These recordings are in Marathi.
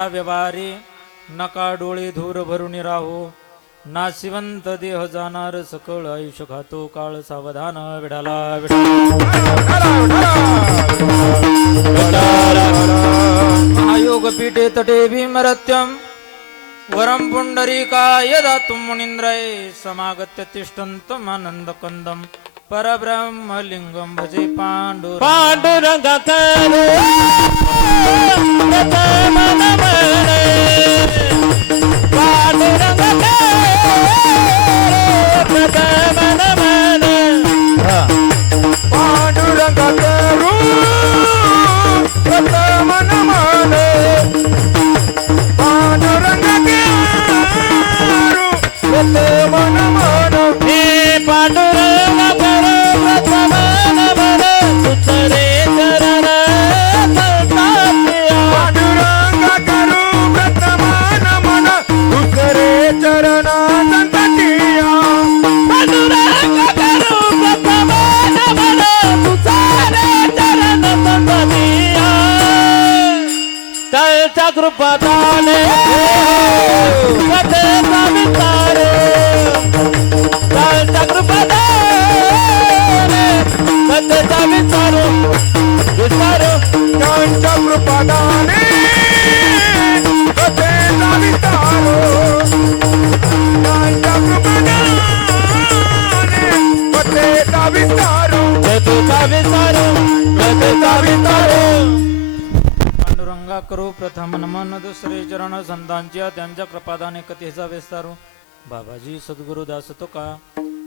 व्यवहारी नका डोळे धूर भरून राहो नाशिवंत देह जाणार सकळ आयुष्य खातो काळ सावधान विडाला महायोग पीठे तटे भीमरत्यम वरम पुंडरीकाय दातुं मुनींद्रये समागत्य तिष्ठन्तम् आनन्दकन्दं परब्रह्मलिंगं भजे पांडुरंगाकरो कृपदाने सते पवितारे कालचा कृपदाने सते पवितारो विस्तारो कालचा कृपदाने सते पवितारो कालचा कृपदाने सते पवितारो सते पवितारो सते पवितारो करू प्रथम नमन दुसरे चरण संतांच्या त्यांच्या कृपादाने कथेचा विस्तारू बाबाजी सद्गुरुदास तुका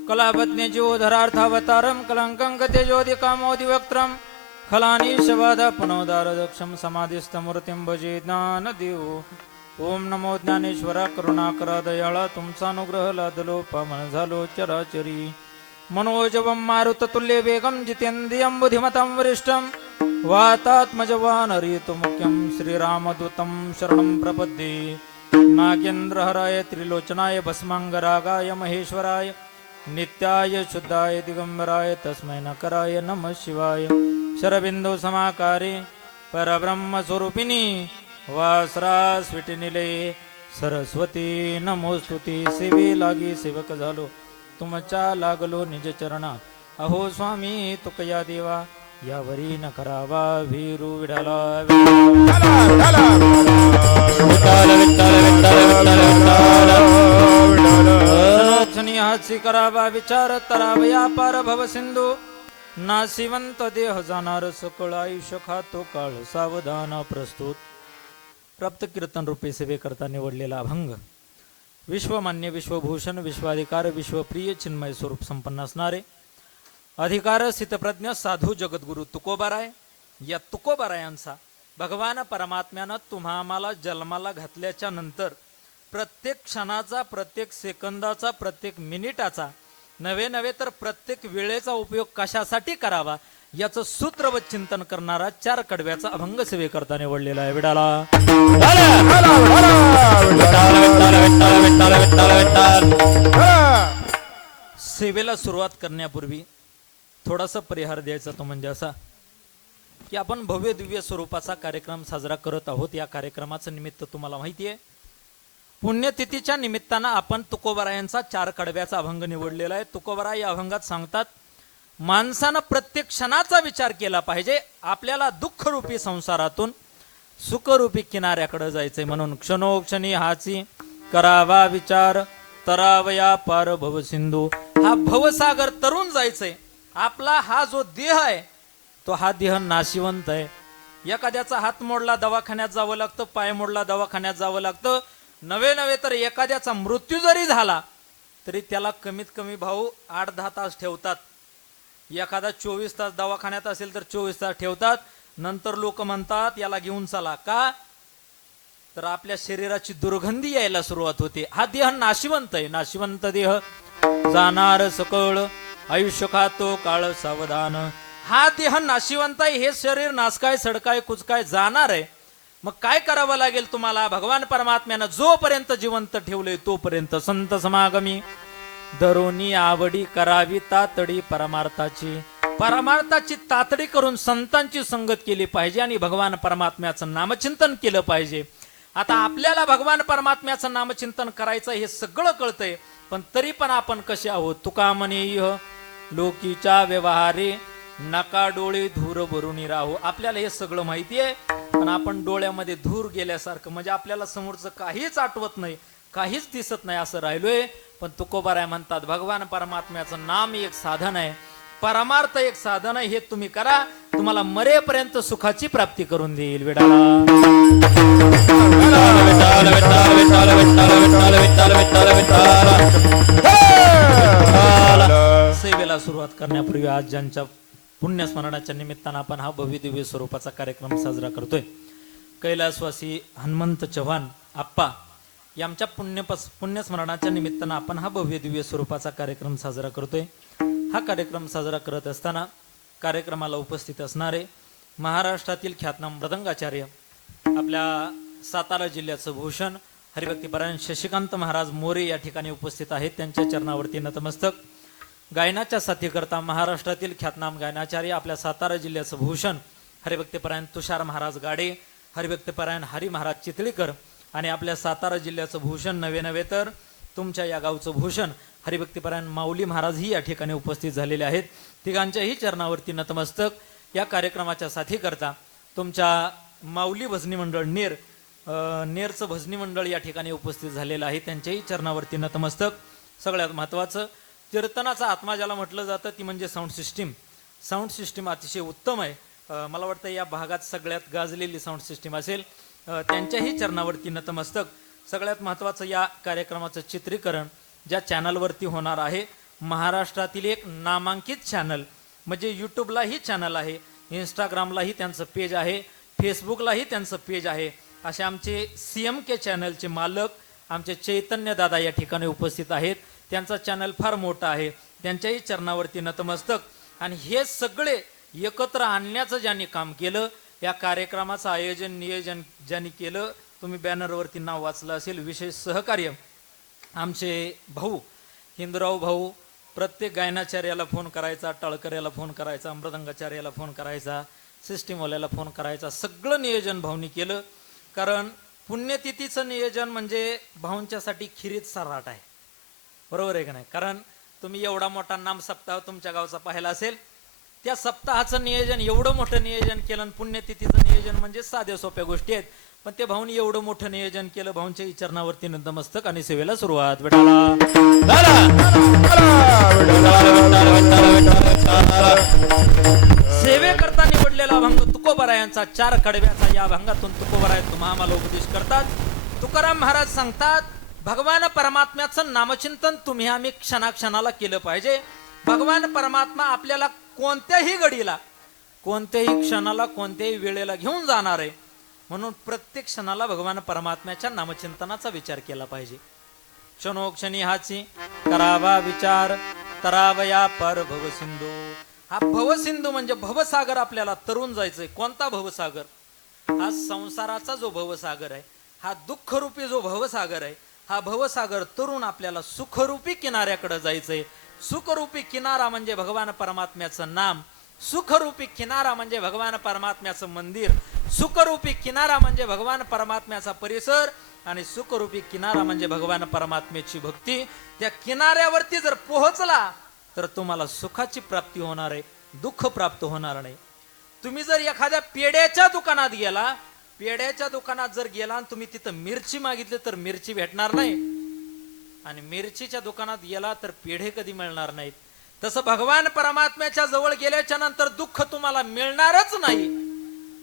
कलापत्नी जीवधरार्थावतारम कलंकं कथे ज्योतिकामोदि वक्त्रम खलानी शवादा पुनोदार दक्षम समाधिस्तमूर्तिं भजे ज्ञान देव ओम नमो ज्ञानेश्वरा करुणाकरा दयाळा तुमचा अनुग्रह लादलो पावन झालो चराचरी मनोजवं मारुततुल्य वेगं जितेन्द्रियं बुद्धिमतं वरिष्ठं वातात्मजवानरीतु मुख्यं श्रीरामदूतं शरणं प्रपद्ये नागेन्द्रहराय त्रिलोचनाय भस्मांगरागाय महेश्वराय नित्याय शुद्धाय दिगंबराय तस्मै नकराय नमः शिवाय शरबिंदु समाकारे परब्रह्मस्वरूपिणी वासरास्विटिनिले सरस्वती नमोस्तुती सेवे लागी सेवक झालो तुमच्या लागलो निज चरणा अहो स्वामी तुकया देवा यावरी न करावा वीरू विडाला हाची करावा विचार तरावया पार भव सिंधू नाशिवंत देह जाणार सकळ आयुष्य खातो काळ सावधान प्रस्तुत प्राप्त कीर्तन रूपे सेवे करता निवडलेला अभंग विश्वमान्य विश्वभूषण विश्वाधिकार विश्वप्रिय चिन्मय स्वरूप संपन्न असणारे अधिकार स्थितप्रज्ञ साधू जगद्गुरु तुकोबाराय या तुकोबारायांचा भगवान परमात्म्यानं तुम्हा आम्हाला जन्माला घातल्याच्या नंतर प्रत्येक क्षणाचा प्रत्येक सेकंदाचा प्रत्येक मिनिटाचा नवे नवे तर प्रत्येक वेळेचा उपयोग कशासाठी करावा याचं सूत्र व चिंतन करणारा चार कडव्याचा अभंग सेवे करता निवडलेला आहे विडाला सेवेला सुरुवात करण्यापूर्वी थोडासा परिहार द्यायचा तो म्हणजे असा की आपण भव्य दिव्य स्वरूपाचा कार्यक्रम साजरा करत आहोत. या कार्यक्रमाचं निमित्त तुम्हाला माहिती आहे. पुण्यतिथीच्या निमित्तानं आपण तुकोबारायांचा चार कडव्याचा अभंग निवडलेला आहे. तुकोबाराय या अभंगात सांगतात माणसानं प्रत्येक क्षणाचा विचार केला पाहिजे. आपल्याला दुःखरूपी संसारातून सुखरूपी किनाऱ्याकडे जायचंय म्हणून क्षणोक्षणी हाची करावा विचार तरावया पार भव सिंधू. हा भवसागर तरुण जायचंय. आपला हा जो देह आहे तो हा देह नाशिवंत आहे. एखाद्याचा हात मोडला दवाखान्यात जावं लागतं, पाय मोडला दवाखान्यात जावं लागतं. नवे नवे तर एखाद्याचा मृत्यू जरी झाला तरी त्याला कमीत कमी भाऊ 8-10 तास ठेवतात. एखादा 24 तास दवाखान्यात असेल तर 24 तास ठेवतात. नंतर लोक म्हणतात याला घेऊन चला. का तर आपल्या शरीराची दुर्गंधी यायला सुरुवात होते. हा देह नाशिवंत आहे. नाशिवंत देह जाणार सकळ आयुष्य खातो काळ सावधान. हा देह नाशिवंत आहे. हे शरीर नासकाय सडकाय कुचकाय जाणार आहे. मग काय करावं लागेल तुम्हाला? भगवान परमात्म्यानं जोपर्यंत जिवंत ठेवले तोपर्यंत संत समागमी धरोनी आवडी करावी तातडी परमार्थाची. परमार्थाची तातडी करून संतांची संगत केली पाहिजे आणि भगवान परमात्म्याचं नामचिंतन केलं पाहिजे. आता आपल्याला भगवान परमात्म्याचं नामचिंतन करायचं हे सगळं कळतंय, पण तरी पण आपण कसे आहोत. तुका म्हणे इह लोकीच्या व्यवहारे नका डोळे धूर भरून राहू. आपल्याला हे सगळं माहिती आहे, पण आपण डोळ्यामध्ये धूर गेल्यासारखं, म्हणजे आपल्याला समोरचं काहीच आठवत नाही, काहीच दिसत नाही असं राहिलोय. पण तुकोबाराय म्हणतात भगवान परमात्म्याचं नाम एक साधन आहे, परमार्थ एक साधन आहे. हे तुम्ही करा, तुम्हाला मरेपर्यंत सुखाची प्राप्ती करून देईल. सेवेला सुरुवात करण्यापूर्वी आज ज्यांच्या पुण्यस्मरणाच्या निमित्तानं आपण हा भव्य दिव्य स्वरूपाचा कार्यक्रम साजरा करतोय, कैलासवासी हनुमंत चव्हाण आप्पा यांच्या पुण्यस्मरणाच्या निमित्तानं आपण हा भव्य दिव्य स्वरूपाचा कार्यक्रम साजरा करतोय. हा कार्यक्रम साजरा करत असताना कार्यक्रमाला उपस्थित असणारे महाराष्ट्रातील ख्यातनाम मृदंगाचार्य, आपल्या सातारा जिल्ह्याचं भूषण हरिभक्तीपरायण शशिकांत महाराज मोरे या ठिकाणी उपस्थित आहेत. त्यांच्या चरणावरती नतमस्तक. गायनाच्या साथीकरता महाराष्ट्रातील ख्यातनाम गायनाचार्य, आपल्या सातारा जिल्ह्याचं भूषण हरिभक्तीपरायण तुषार महाराज गाडे, हरिभक्तीपरायण हरी महाराज चितळीकर आणि आपल्या सातारा जिल्ह्याचं भूषण नवे तर तुमच्या या गावचं भूषण हरिभक्तीपरायण माऊली महाराज ही या ठिकाणी उपस्थित झालेले आहेत. तिघांच्याही चरणावरती नतमस्तक. या कार्यक्रमाच्या साथीकरता तुमच्या माऊली भजनी मंडळ नेरचं भजनी मंडळ या ठिकाणी उपस्थित झालेलं आहे, त्यांच्याही चरणावरती नतमस्तक. सगळ्यात महत्त्वाचं, कीर्तनाचा आत्मा ज्याला म्हटलं जातं ती म्हणजे साऊंड सिस्टीम अतिशय उत्तम आहे. मला वाटतं या भागात सगळ्यात गाजलेली साऊंड सिस्टीम असेल, त्यांच्याही चरणावरती नतमस्तक. सगळ्यात महत्त्वाचं, या कार्यक्रमाचं चित्रीकरण ज्या चॅनलवरती होणार आहे, महाराष्ट्रातील एक नामांकित चॅनल, म्हणजे यूट्यूबलाही चॅनल आहे, इंस्टाग्रामलाही त्यांचं पेज आहे, फेसबुकलाही त्यांचं पेज आहे, असे आमचे CMK चॅनलचे मालक आमचे चैतन्य दादा या ठिकाणी उपस्थित आहेत. त्यांचा चॅनल फार मोठा आहे, त्यांच्याही चरणावरती नतमस्तक. आणि हे सगळे एकत्र आणण्याचं ज्यांनी काम केलं, या कार्यक्रमाचं आयोजन नियोजन ज्यांनी केलं, तुम्ही बॅनरवरती नाव वाचलं असेल, विशेष सहकार्य आमचे भाऊ हिंदूराव भाऊ. प्रत्येक गायनाचार्याला फोन करायचा, टाळकऱ्याला फोन करायचा, मृदंगाचार्याला फोन करायचा, सिस्टीमवाल्याला फोन करायचा, सगळं नियोजन भाऊनी केलं. कारण पुण्यतिथीचं नियोजन म्हणजे भाऊंच्यासाठी खिरीत सराट आहे, बरोबर आहे का नाही? कारण तुम्ही एवढा मोठा नाम सप्ताह तुमच्या गावचा पाहिला असेल, त्या सप्ताहाचं नियोजन, एवढं मोठं नियोजन केलं. आणि पुण्यतिथीचं नियोजन म्हणजे साध्या सोप्या गोष्टी आहेत, पण ते भाऊनी एवढं मोठं नियोजन केलं. भाऊंच्या चरणावरती नतमस्तक आणि सेवेला सुरुवात. सेवेकरता निवडलेला अभंग तुकोबारायांचा, 4 कडव्याचा. या अभंगातून तुकोबाराय तुम्हा आम्हाला उपदेश करतात. तुकाराम महाराज सांगतात, भगवान परमात्म्याचं नामचिंतन तुम्ही आम्ही क्षणाक्षणाला केलं पाहिजे. भगवान परमात्मा आपल्याला कोणत्याही घडीला, कोणत्याही क्षणाला, कोणत्याही वेळेला घेऊन जाणार आहे, म्हणून प्रत्येक क्षणाला भगवान परमात्म्याच्या नामचिंतनाचा विचार केला पाहिजे. क्षणोक्षणी हाची करावा विचार, तरावया पर भवसिंधू. हा भवसिंधू म्हणजे भवसागर, आपल्याला तरुण जायचंय. कोणता भवसागर? हा संसाराचा जो भवसागर आहे, हा दुःखरूपी जो भवसागर आहे, हा भवसागर तरुण आपल्याला सुखरूपी किनाऱ्याकडे जायचंय. सुखरूपी किनारा म्हणजे भगवान परमात्म्याचं नाम, सुखरूपी किनारा म्हणजे भगवान परमात्म्याचं मंदिर, सुखरूपी किनारा म्हणजे भगवान परमात्म्याचा परिसर, आणि सुखरूपी किनारा म्हणजे भगवान परमात्म्याची भक्ती. त्या किनाऱ्यावरती जर पोहोचला तर तुम्हाला सुखाची प्राप्ती होणार आहे, दुःख प्राप्त होणार नाही. तुम्ही जर एखाद्या पेड्याच्या दुकानात गेला, पेड्याच्या दुकानात जर गेला आणि तुम्ही तिथं मिरची मागितली तर मिरची भेटणार नाही, आणि मिरचीच्या दुकानात गेला तर पेढे कधी मिळणार नाहीत. तसं भगवान परमात्म्याच्या जवळ गेल्याच्या नंतर दुःख तुम्हाला मिळणारच नाही,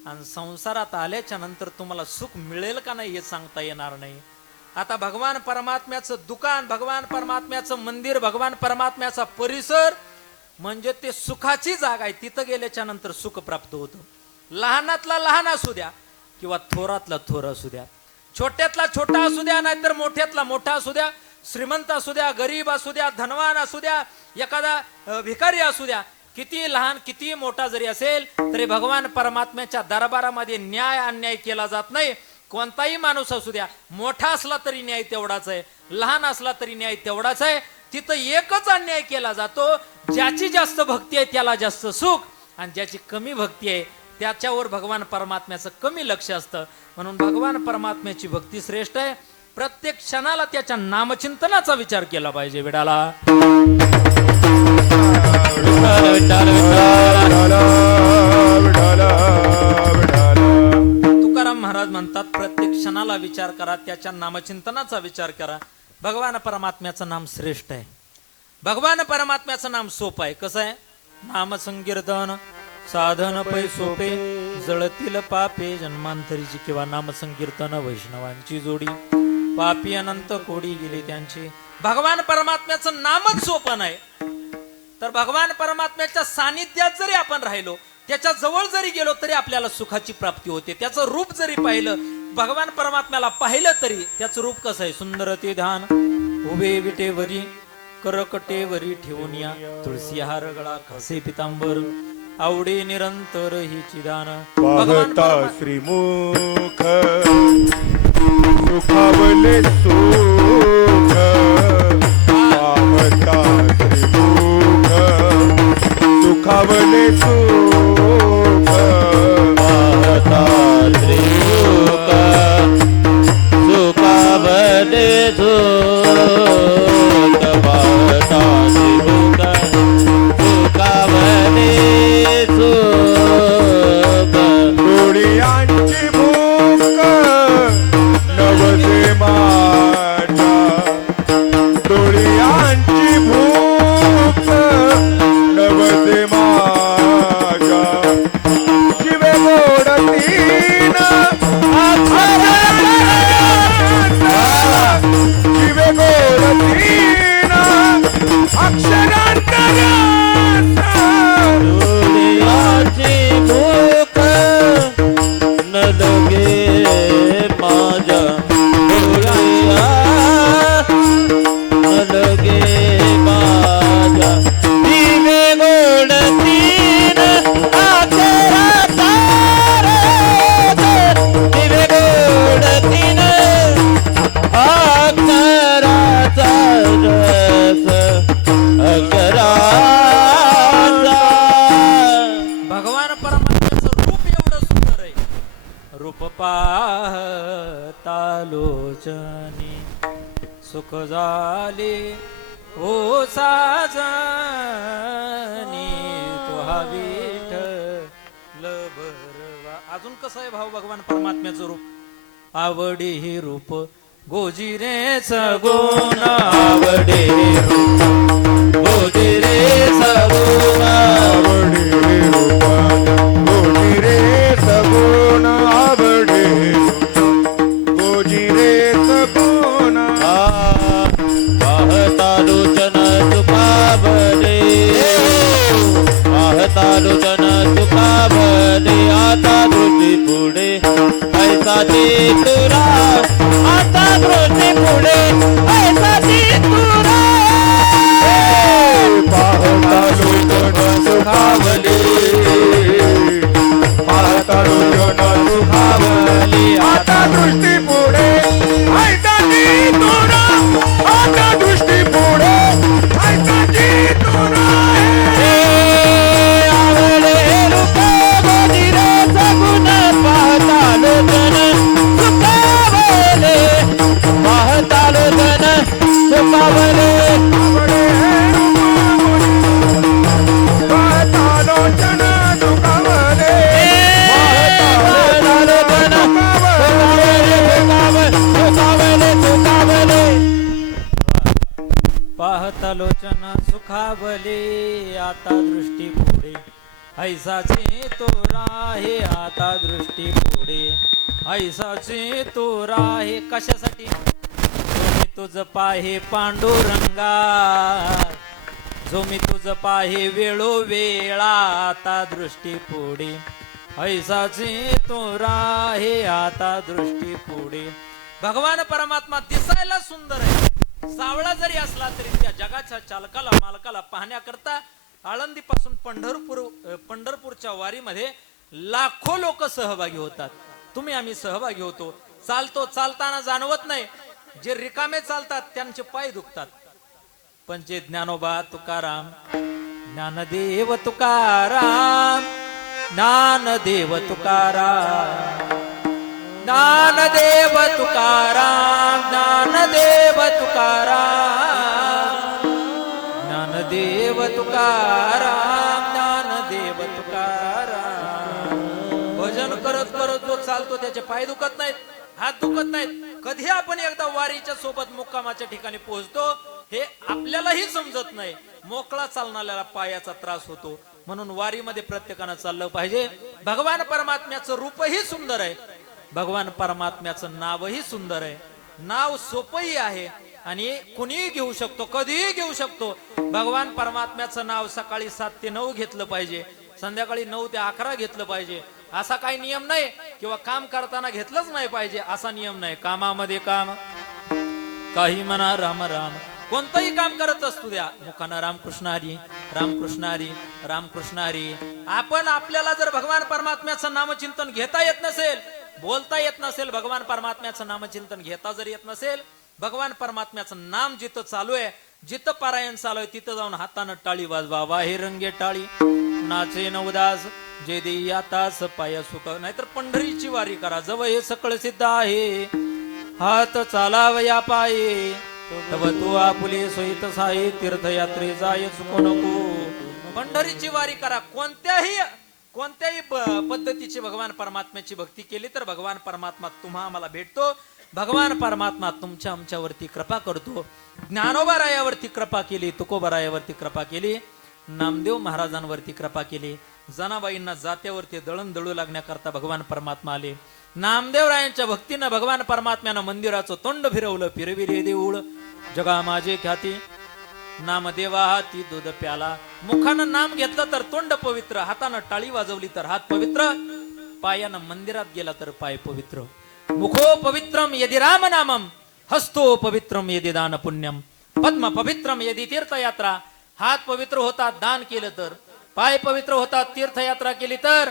आणि संसारात आल्याच्या नंतर तुम्हाला सुख मिळेल का नाही हे सांगता येणार नाही. आता भगवान परमात्म्याचं दुकान, भगवान परमात्म्याचं मंदिर, भगवान परमात्म्याचा परिसर म्हणजे ते सुखाची जागा आहे. तिथं गेल्याच्या नंतर सुख प्राप्त होतं. लहानातला लहान असू द्या किंवा थोरातला थोर असू द्या, छोट्यातला छोटा असू द्या नाहीतर मोठ्यातला मोठा असू द्या, श्रीमंत असू द्या, गरीब असू द्या, धनवान असू द्या, एखादा भिकारी असू द्या, किती लहान किती मोठा जरी असेल तरी भगवान परमात्म्याच्या दरबारामध्ये न्याय अन्याय केला जात नाही. कोणताही माणूस असू द्या, मोठा असला तरी न्याय तेवढाच आहे, लहान असला तरी न्याय तेवढाच आहे. तिथं एकच अन्याय केला जातो, ज्याची जास्त भक्ती आहे त्याला जास्त सुख, आणि ज्याची कमी भक्ती आहे त्याच्यावर भगवान परमात्म्याचं कमी लक्ष असतं. म्हणून भगवान परमात्म्याची भक्ती श्रेष्ठ आहे. प्रत्येक क्षणाला त्याच्या नामचिंतनाचा विचार केला पाहिजे. विडाला तुकाराम महाराज म्हणतात, प्रत्येक क्षणाला विचार करा, त्याच्या नामचिंतनाचा विचार करा. भगवान परमात्म्याचं नाम श्रेष्ठ आहे. भगवान परमात्म्याचं नाम सोपं आहे. कसं आहे? नाम संकीर्तन साधन पै सोपे, जळतील पापे जन्मांतरीची. किंवा नाम संकीर्तन वैष्णवांची जोडी, पापी अनंत कोडी गेले त्यांची. भगवान परमात्म्याचं नामच सोपं नाही. तर भगवान परमात्म्याच्या सानिध्यात जरी आपण राहिलो, त्याच्या जवळ जरी गेलो तरी आपल्याला सुखाची प्राप्ती होते. त्याचं रूप जरी पाहिलं, भगवान परमात्म्याला पाहिलं तरी त्याचं रूप कसं आहे? सुंदर ते ध्यान उभे विटेवरी, करकटेवरी ठेवून या, तुळसी हार गळा खासे पितांबर, आवडे निरंतर ही चिदान. भगवान पाहता श्रीमुख सुखावले सुख, पाहता श्रीमुख सुखावले सुख, पाहता त्रिमुख सुखावले सुख, पाहता त्रिमुख सुखावले सुख. डोळ्यांची भूक नवसे माझ्या, डोळ्यांची भूक नवसे माझ्या, जीवे गोडतीन जीवे गोडतीन अक्षरांतरा डोळ्याची भूक न लगे माझ्या, डोळ्यात न लगे माझ्या, दिवे गोडतीन अक्षराचा रस, दिवे गोडतीन अक्षराचा रस, अक्षराचा. भगवान परमात्म्याचं रूप एवढं सुंदर आहे. रूप पाहता लोचनी सुख झाले ओ साजनी, तो हा विठ्ठल भरवा. अजून कसं आहे भाऊ भगवान परमात्म्याचं रूप? आवडे हे रूप गोजिरेच गुण, आवडे हे रूप गोजिरेच गुण, आवडे रूपा गोजी रे सगुण, आवडे गोजी रे सगुण. पाहता लोचन सुखावले, पाहता लोचन सुखावले, आता दृष्टी पुढे ऐसा तुरा, आता दृष्टी पुढे ऐसा तुरा. पाहता लोचन सुखावले, पाहता लोचन सुखावले, आता दृष्टी पुढे ऐकाची तुरा, आता दृष्टी पुढे ऐकाची तुरा. आवडे रूप गोजिरे सगुण, पाहता लोचन सुखावले, पाहता लोचन सुखावले. पाहता लोचन सुखावले, पाहता लोचन सुखावले, आता दृष्टी पुढे ऐसाचे तो राहे, आता दृष्टी पुढे ऐसाचे तो राहे. कशासाठी? जो मी तुझ पाहे पांडुरंगा, जो मी तुझ पाहे वेळोवेळा, आता दृष्टी पुढे ऐसाचे तो राहे, आता दृष्टी पुढे. भगवान परमात्मा दिसायला सुंदर आहे. सावळा जरी असला तरी त्या जगाच्या चालकाला मालकाला पाहण्याकरता आळंदीपासून पंढरपूरच्या वारीमध्ये लाखो लोक सहभागी होतात. तुम्ही आम्ही सहभागी होतो. चालतो, चालताना जाणवत नाही. जे रिकामे चालतात त्यांचे पाय दुखतात. पण जे ज्ञानोबा तुकाराम, ज्ञानदेव तुकाराम, ज्ञानदेव तुकाराम, ज्ञानदेव तुकाराम ज्ञानदेव तुकाराम ज्ञानदेव तुकाराम ज्ञानदेव तुकाराम. भजन करत करत जो चालतो त्याचे पाय दुखत नाहीत, हात दुखत नाहीत. कधी आपण एकदा वारीच्या सोबत मुक्कामाच्या ठिकाणी पोहोचतो हे आपल्यालाही समजत नाही. मोकळा चालणाऱ्याला पायाचा त्रास होतो. म्हणून वारीमध्ये प्रत्येकानं चाललं पाहिजे. भगवान परमात्म्याचं रूपही सुंदर आहे, भगवान परमात्म्याचं नावही सुंदर आहे. नाव सोपंही आहे आणि कुणीही घेऊ शकतो, कधीही घेऊ शकतो. भगवान परमात्म्याचं नाव सकाळी 7 ते 9 घेतलं पाहिजे, संध्याकाळी 9 ते 11 घेतलं पाहिजे. असा काही नियम नाही. किंवा काम करताना घेतलंच नाही पाहिजे असा नियम नाही. कामामध्ये काम, काही म्हणा राम राम. कोणतंही काम करत असतो द्या, मुखानं रामकृष्ण हरी रामकृष्ण हरी रामकृष्ण हरी. आपण आपल्याला जर भगवान परमात्म्याचं नामचिंतन घेता येत नसेल, बोलता येत नसेल, भगवान परमात्म्याचं नामचिंतन घेता जर येत नसेल, भगवान परमात्म्याचं नाम जिथं चालू आहे, जिथं पारायण चालू आहे, तिथं जाऊन हातानं टाळी वाजवा. वाहे रंगे टाळी नाचे नवदास जे देई आतास पाया सुख. नाहीतर पंढरीची वारी करा, जवळ हे सकळ सिद्ध आहे. हात चालावया पाये तव तू आपुले सोयीत साये. तीर्थयात्रे जाय चुको नको. पंढरीची वारी करा. कोणत्याही पद्धतीची भगवान परमात्म्याची भक्ती केली तर भगवान परमात्मा तुम्हा आम्हाला भेटतो. भगवान परमात्मा तुमच्या आमच्यावरती कृपा करतो. ज्ञानोबा रायावरती कृपा केली, तुकोबा रायावरती कृपा केली, नामदेव महाराजांवरती कृपा केली. जनाबाईंना जात्यावरती दळण दळू लागण्याकरता भगवान परमात्मा आले. नामदेवरायांच्या भक्तीनं भगवान परमात्म्यानं मंदिराचं तोंड फिरवलं. फिरवी रे देऊळ जगा माझे ख्याती, नामदेवा हाती दूध प्याला. मुखानं नाम घेतलं तर तोंड पवित्र, हातानं टाळी वाजवली तर हात पवित्र, पायानं मंदिरात गेला तर पाय पवित्र. मुखो पवित्रम यदि राम नामम, हस्तो पवित्रम यदि दान पुण्यम, पद्म पवित्रम यदि तीर्थयात्रा. हात पवित्र होतात दान केलं तर, पाय पवित्र होतात तीर्थयात्रा केली तर,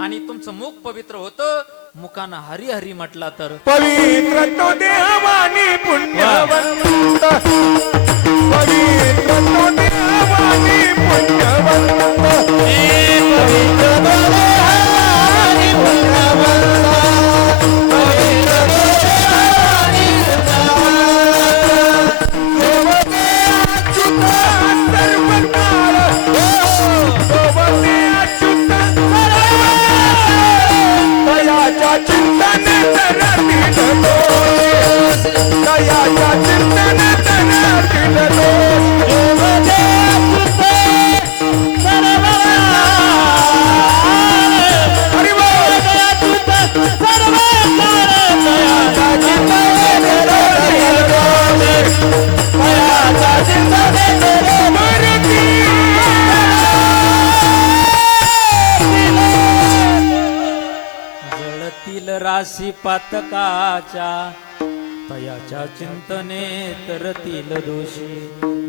आणि तुमचं मुख पवित्र होतं मुखानं हरी हरी म्हटला तर. पवित्र तो देवानी पुण्यवंत, पवित्र तो देवानी पुण्यवंत, पवित्र तो देवानी पुण्यवंत, पवित्र तो देवानी पुण्यवंत. सोबते अच्युत सर्वकाळ, सोबते अच्युत दयाच्या चिंतन धरतील दोष, दयाच्या चिंतन धरतील दोष. सोबते अच्युत सर्वकाळ, हरी बोल. अच्युत सर्वकाळ, दयाच्या चिंतन धरतील दोष, दयाच्या चिंतन जळतील राशी पातकाच्या, तयाच्या चिंतने तरतील दोषी.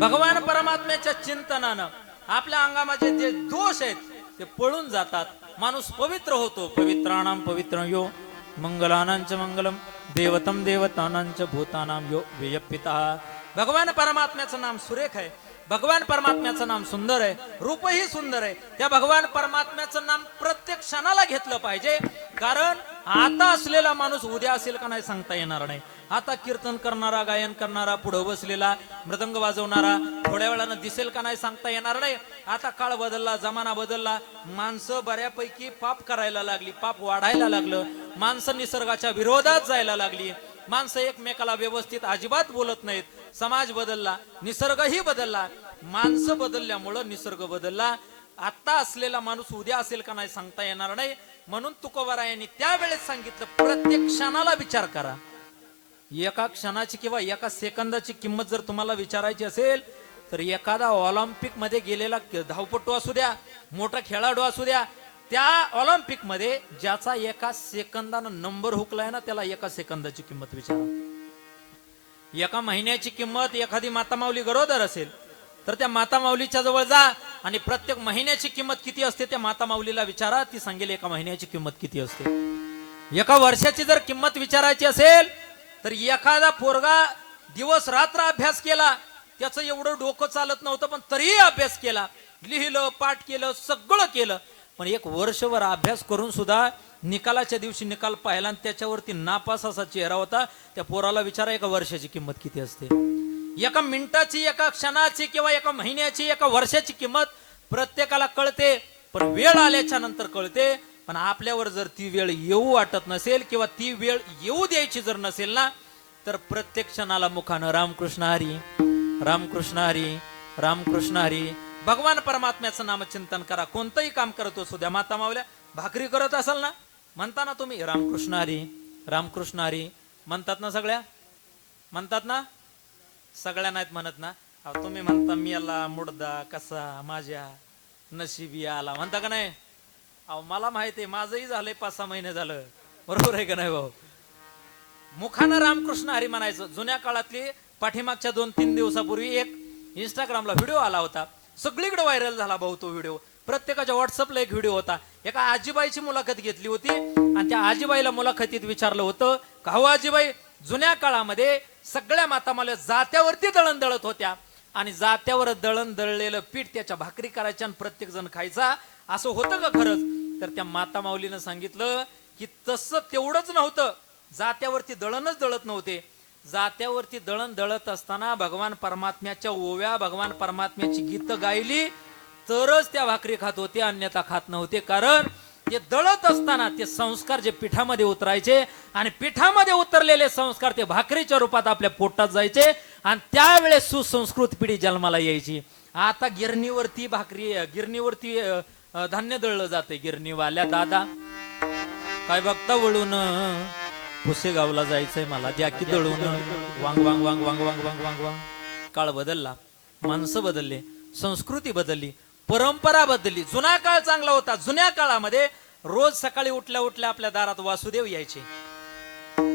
भगवान परमात्म्याच्या चिंतनानं आपल्या अंगामध्ये जे दोष आहेत ते पळून जातात. माणूस पवित्र होतो. पवित्राणाम पवित्र यो मंगलानांच मंगलम, देवतम देवतानांच भूतानाम यो व्ययपिता. भगवान परमात्म्याचं नाम सुरेख आहे. भगवान परमात्म्याचं नाम सुंदर आहे, रूपही सुंदर आहे. त्या भगवान परमात्म्याचं नाम प्रत्येक क्षणाला घेतलं पाहिजे. कारण आता असलेला माणूस उद्या असेल का नाही सांगता येणार नाही. आता कीर्तन करणारा, गायन करणारा, पुढे बसलेला मृदंग वाजवणारा थोड्या वेळानं दिसेल का नाही सांगता येणार नाही. आता काळ बदलला, जमाना बदलला, माणसं बऱ्यापैकी पाप करायला लागली, पाप वाढायला लागलं, माणसं निसर्गाच्या विरोधात जायला लागली, माणसं एकमेकाला व्यवस्थित अजिबात बोलत नाहीत. समाज बदलला, निसर्गही बदलला. माणसं बदलल्यामुळं निसर्ग बदलला. आता असलेला माणूस उद्या असेल का नाही सांगता येणार नाही. म्हणून तुकोबारायांनी त्यावेळेस सांगितलं, प्रत्येक क्षणाला विचार करा. एका क्षणाची किंवा एका सेकंदाची किंमत जर तुम्हाला विचारायची असेल तर एखादा ऑलिम्पिक मध्ये गेलेला धावपटू असू द्या, मोठा खेळाडू असू द्या, त्या ऑलिम्पिक मध्ये ज्याचा एका सेकंदानं नंबर हुकलाय ना, त्याला एका सेकंदाची किंमत विचारा. एका महिन्याची किंमत, एखादी माता माऊली गरोदर असेल तर त्या माता माऊलीच्या जवळ जा आणि प्रत्येक महिन्याची किंमत किती असते त्या माता माऊलीला विचारा. ती सांगेल एका महिन्याची किंमत किती असते. एका वर्षाची जर किंमत विचारायची असेल तर एखादा पोरगा दिवस रात्र अभ्यास केला, त्याचं एवढं डोकं चालत नव्हतं पण तरीही अभ्यास केला, लिहिलं, पाठ केलं, सगळं केलं, पण एक वर्षभर अभ्यास करून सुद्धा निकालाच्या दिवशी निकाल पाहिला आणि त्याच्यावरती नापास असा चेहरा होता. त्या पोराला विचारा एका वर्षाची किंमत किती असते. एका मिनिटाची, एका क्षणाची किंवा एका महिन्याची, एका वर्षाची किंमत प्रत्येकाला कळते, पण वेळ आल्याच्या नंतर कळते. पण आपल्यावर जर ती वेळ येऊ वाटत नसेल किंवा ती वेळ येऊ द्यायची जर नसेल ना, तर प्रत्येक क्षणाला मुखानं रामकृष्ण हरी, रामकृष्ण हरी, रामकृष्ण हरी, भगवान परमात्म्याचं नामचिंतन करा. कोणतंही काम करत असू द्या. माता मावल्या भाकरी करत असाल ना, म्हणता ना तुम्ही रामकृष्ण हरी, रामकृष्ण हरी म्हणतात ना? सगळ्या म्हणतात ना? सगळ्या नाहीत म्हणत ना. अहो तुम्ही म्हणता मी आला मुडदा कसा माझ्या नशिबी आला, म्हणता का नाही? अहो मला माहिती आहे, माझंही झालंय 5-6 महिने झालं. बरोबर आहे का नाही भाऊ? मुखानं रामकृष्ण हरी म्हणायचं. जुन्या काळातली पाठीमागच्या 2-3 दिवसापूर्वी एक इंस्टाग्रामला व्हिडिओ आला होता, सगळीकडे व्हायरल झाला भाऊ तो व्हिडिओ. प्रत्येकाच्या व्हॉट्सअपला एक व्हिडिओ होता. एका आजीबाईची मुलाखत घेतली होती आणि त्या आजीबाईला मुलाखतीत विचारलं होतं का हो आजीबाई, जुन्या काळामध्ये सगळ्या माता मला जात्यावरती दळण दळत होत्या आणि जात्यावर दळण दळलेलं पीठ त्याच्या भाकरी करायच्या आणि प्रत्येक जण खायचा, असं होतं का खरंच? तर त्या माता माऊलीनं सांगितलं की तसं तेवढंच नव्हतं. जात्यावरती दळणच दळत नव्हते. जात्यावरती दळण दळत असताना भगवान परमात्म्याच्या ओव्या, भगवान परमात्म्याची गीतं गायली तरच त्या भाकरी खात होते, अन्यथा खात नव्हते. कारण ते दळत असताना ते संस्कार जे पिठामध्ये उतरायचे आणि पिठामध्ये उतरलेले संस्कार ते भाकरीच्या रूपात आपल्या पोटात जायचे आणि त्यावेळेस सुसंस्कृत पिढी जन्माला यायची. आता गिरणीवरती गिरणीवरती धान्य दळलं जाते. गिरणीवाल्या दादा काय बघता वळून, पुसेगावला जायचंय मला, द्या की दळून. वांग वांग वांग वांग वांग वांग वांग वांग. काळ बदलला, माणसं बदलले, संस्कृती बदलली, परंपरा बदलली. जुना काळ चांगला होता. जुन्या काळामध्ये रोज सकाळी उठल्या उठल्या आपल्या दारात वासुदेव यायचे.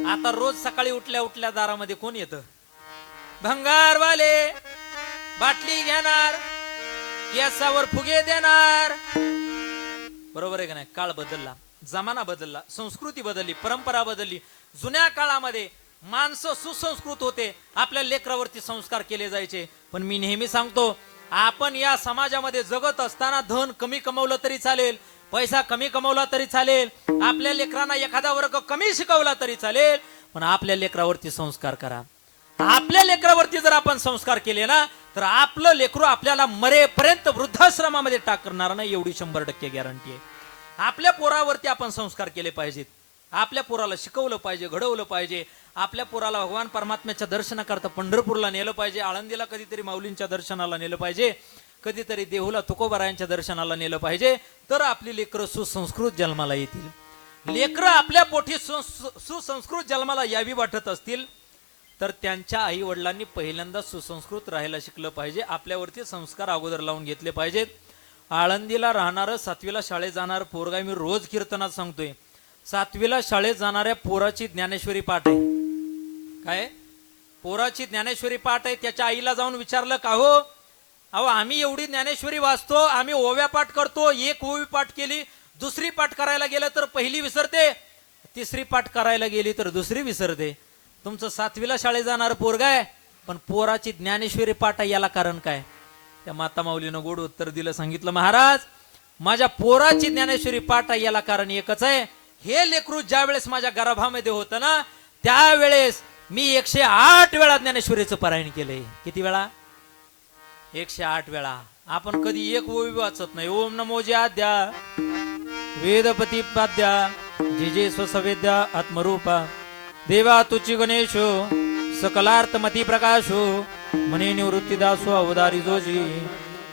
आता रोज सकाळी उठल्या उठल्या दारामध्ये कोण येतं? भंगारवाले बाटली घेणार, केसावर फुगे देणार. बरोबर आहे का नाही? काळ बदलला, जमाना बदलला, संस्कृती बदलली, परंपरा बदलली. जुन्या काळामध्ये माणसं सुसंस्कृत होते, आपल्या लेकरावरती संस्कार केले जायचे. पण मी नेहमी सांगतो, आपण या समाजामध्ये जगत असताना धन कमी कमवलं तरी चालेल, पैसा कमी कमवला तरी चालेल, आपल्या लेकरांना एखादा वर्ग कमी शिकवला तरी चालेल, पण आपल्या लेकरावरती संस्कार करा. आपल्या लेकरावरती जर आपण संस्कार केले ना, तर आपलं लेकरू आपल्याला मरेपर्यंत वृद्धाश्रमामध्ये टाकणार नाही, एवढी 100% गॅरंटी आहे. आपल्या पोरावरती आपण संस्कार केले पाहिजेत. आपल्या पोराला शिकवलं पाहिजे, घडवलं पाहिजे. आपल्या पोराला भगवान परमात्म्याच्या दर्शनाकरता पंढरपूरला नेलं पाहिजे, आळंदीला कधीतरी माऊलींच्या दर्शनाला नेलं पाहिजे, कधीतरी देहूला तुकोबारायांच्या दर्शनाला नेलं पाहिजे. तर आपली लेकरं सुसंस्कृत जन्माला येतील. लेकरं आपल्या पोटी सुसंस्कृत जन्माला यावी वाटत असतील तर त्यांच्या आई वडिलांनी पहिल्यांदा सुसंस्कृत राहायला शिकलं पाहिजे. आपल्यावरती संस्कार अगोदर लावून घेतले पाहिजेत. आळंदीला राहणारं 7वीला शाळेत जाणार पोरगा, मी रोज कीर्तनात सांगतोय, 7वीला शाळेत जाणाऱ्या पोराची ज्ञानेश्वरी पाठ आहे. काय पोराची ज्ञानेश्वरी पाठ आहे. त्याच्या आईला जाऊन विचारलं का हो, अहो आम्ही एवढी ज्ञानेश्वरी वाचतो, आम्ही ओव्या पाठ करतो, एक ओवी पाठ केली, दुसरी पाठ करायला गेलं तर पहिली विसरते, तिसरी पाठ करायला गेली तर दुसरी विसरते. तुमचं 7वीला शाळेत जाणार पोरगा आहे, पण पोराची ज्ञानेश्वरी पाठ आहे, याला कारण काय? त्या माता माऊलीनं गोड उत्तर दिलं, सांगितलं महाराज, माझ्या पोराची ज्ञानेश्वरी पाठ आहे, याला कारण एकच आहे, हे लेकरू ज्या वेळेस माझ्या गर्भामध्ये होतं ना, त्यावेळेस मी 108 वेळा ज्ञानेश्वरीचं पारायण केलंय. किती वेळा? 108 वेळा. आपण कधी एक ओवी वाचत नाही. ओम नमो जे आद्या वेदपती पाद्या जे जे स्वसवेद्या आत्मरूपा देवा तुची गणेशो सकलार्थमती प्रकाशो मने निवृत्तीदासो अवधारी जोजी.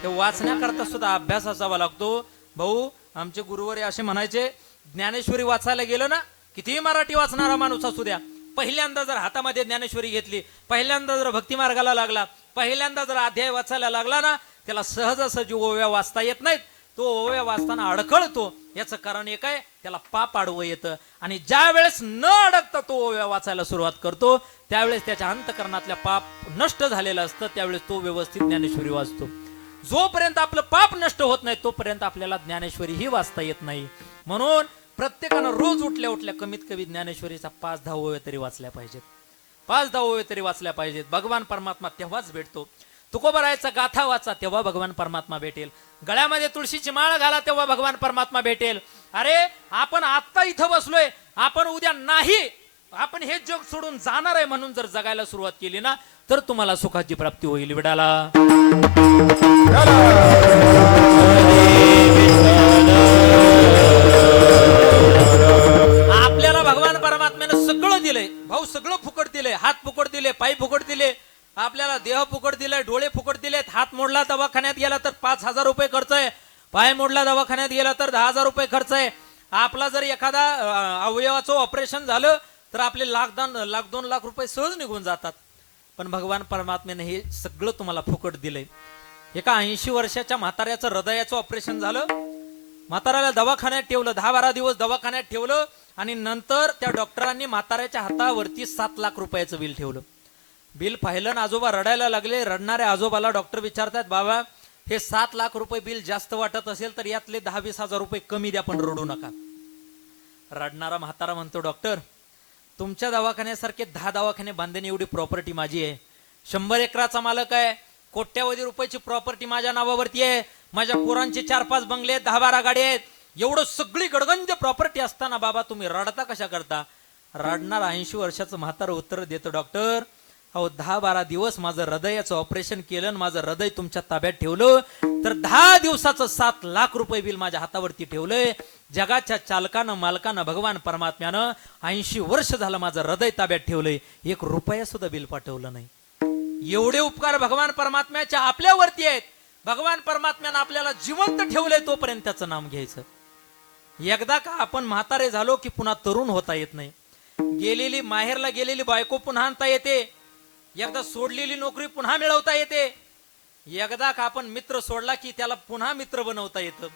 हे वाचण्याकरता सुद्धा अभ्यास असावा लागतो. भाऊ आमचे गुरुवारी असे म्हणायचे, ज्ञानेश्वरी वाचायला गेलं ना, कितीही मराठी वाचणारा माणूस असू द्या, पहिल्यांदा जर हातामध्ये ज्ञानेश्वरी घेतली, पहिल्यांदा जर भक्ती मार्गाला लागला, पहिल्यांदा जर अध्याय वाचायला लागला ना, त्याला सहजासहजी ओव्या वाचता येत नाहीत. तो ओव्या वाचताना अडखळतो. याचं कारण एक आहे, त्याला पाप आडवं येतं. आणि ज्या वेळेस न अडकता तो ओव्या वाचायला सुरुवात करतो, त्यावेळेस त्याच्या अंतकरणातल्या पाप नष्ट झालेलं असतं. त्यावेळेस तो व्यवस्थित ज्ञानेश्वरी वाचतो. जोपर्यंत आपलं पाप नष्ट होत नाही तोपर्यंत आपल्याला ज्ञानेश्वरी ही वाचता येत नाही. म्हणून प्रत्येकानं रोज उठल्या उठल्या कमीत कमी ज्ञानेश्वरीचा 5-10 ओव्या तरी वाचल्या पाहिजेत. 5-10 ओव्या तरी वाचल्या पाहिजेत. भगवान परमात्मा तेव्हाच भेटतो. तुकोबारायचा गाथा वाचा, तेव्हा भगवान परमात्मा भेटेल. गळ्यामध्ये तुळशीची माळ घाला, तेव्हा भगवान परमात्मा भेटेल. अरे आपण आता इथं बसलोय, आपण उद्या नाही, आपण हे जग सोडून जाणार आहे म्हणून जर जगायला सुरुवात केली ना, तर तुम्हाला सुखाची प्राप्ती होईल विडाला. आपल्याला भगवान परमात्म्यानं सगळं दिलंय भाऊ, सगळं फुकट दिलंय. हात फुकट दिले, पाय फुकट दिले, आपल्याला देह फुकट दिलाय, डोळे फुकट दिलेत. हात मोडला दवाखान्यात गेला तर 5,000 रुपये खर्च आहे, पाय मोडला दवाखान्यात गेला तर 10,000 रुपये खर्च आहे. आपला जर एखादा अवयवाचं ऑपरेशन झालं तर आपले लाख 2 लाख रुपये सहज निघून जातात. पण भगवान परमात्म्याने हे सगळं तुम्हाला फुकट दिलंय. एका 80 वर्षाच्या म्हाताऱ्याचं हृदयाचं ऑपरेशन झालं, म्हाताऱ्याला दवाखान्यात ठेवलं, 10-12 दिवस दवाखान्यात ठेवलं आणि नंतर त्या डॉक्टरांनी म्हाताऱ्याच्या हातावरती 7 लाख रुपयाचं बिल ठेवलं. बिल पाहिलं ना आजोबा रडायला लागले. रडणाऱ्या आजोबाला डॉक्टर विचारतात, बाबा हे 7 लाख रुपये बिल जास्त वाटत असेल तर यातले 10-20 हजार रुपये कमी द्या, पण रडू नका. रडणारा म्हातारा म्हणतो, डॉक्टर तुमच्या दवाखान्यासारखे 10 दवाखाने बांधणे एवढी प्रॉपर्टी माझी आहे. 100 एकराचा मालक आहे, कोट्यावधी रुपयाची प्रॉपर्टी माझ्या नावावरती आहे, माझ्या पोरांचे 4-5 बंगले आहेत, 10-12 गाडी आहेत, एवढं सगळी गडगंज प्रॉपर्टी असताना बाबा तुम्ही रडता कशा करता? रडणार 80 वर्षाचं म्हातारं उत्तर देतं, डॉक्टर अहो 10-12 दिवस माझं हृदयाचं ऑपरेशन केलं, माझं हृदय तुमच्या ताब्यात ठेवलं, तर 10 दिवसाचं 7 लाख रुपये बिल माझ्या हातावरती ठेवलंय. जगाच्या चालकानं मालकानं भगवान परमात्म्यानं 80 वर्ष झालं माझं हृदय ताब्यात ठेवलंय, 1 रुपया सुद्धा बिल पाठवलं नाही. एवढे उपकार भगवान परमात्म्याच्या आपल्यावरती आहेत. भगवान परमात्म्यानं आपल्याला जिवंत ठेवलंय, तोपर्यंत त्याचं नाम घ्यायचं. एकदा का आपण म्हातारे झालो की पुन्हा तरुण होता येत नाही. गेलेली माहेरला गेलेली बायको पुन्हा आणता येते, एकदा सोडलेली नोकरी पुन्हा मिळवता येते, एकदा का आपण मित्र सोडला की त्याला पुन्हा मित्र बनवता येतं,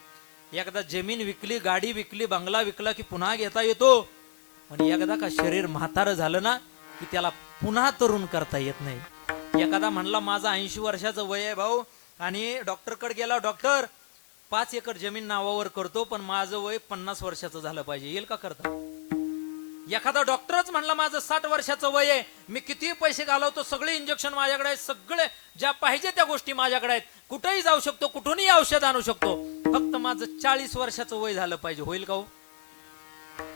एकदा जमीन विकली, गाडी विकली, बंगला विकला की पुन्हा घेता येतो. पण एकदा का शरीर म्हातारं झालं ना की त्याला पुन्हा तरुण करता येत नाही. एखादा म्हणला माझं 80 वर्षाचं वय आहे भाऊ आणि डॉक्टरकडे गेला, डॉक्टर 5 एकर जमीन नावावर करतो पण माझं वय 50 वर्षाचं झालं पाहिजे, येईल का करता? एखादा डॉक्टरच म्हणला माझं 60 वर्षाचं वय आहे, मी किती पैसे घालवतो, सगळे इंजेक्शन माझ्याकडे आहेत, सगळे ज्या पाहिजे त्या गोष्टी माझ्याकडे आहेत, कुठेही जाऊ शकतो, कुठूनही औषध आणू शकतो, फक्त माझं 40 वर्षाचं वय झालं पाहिजे, होईल का हो?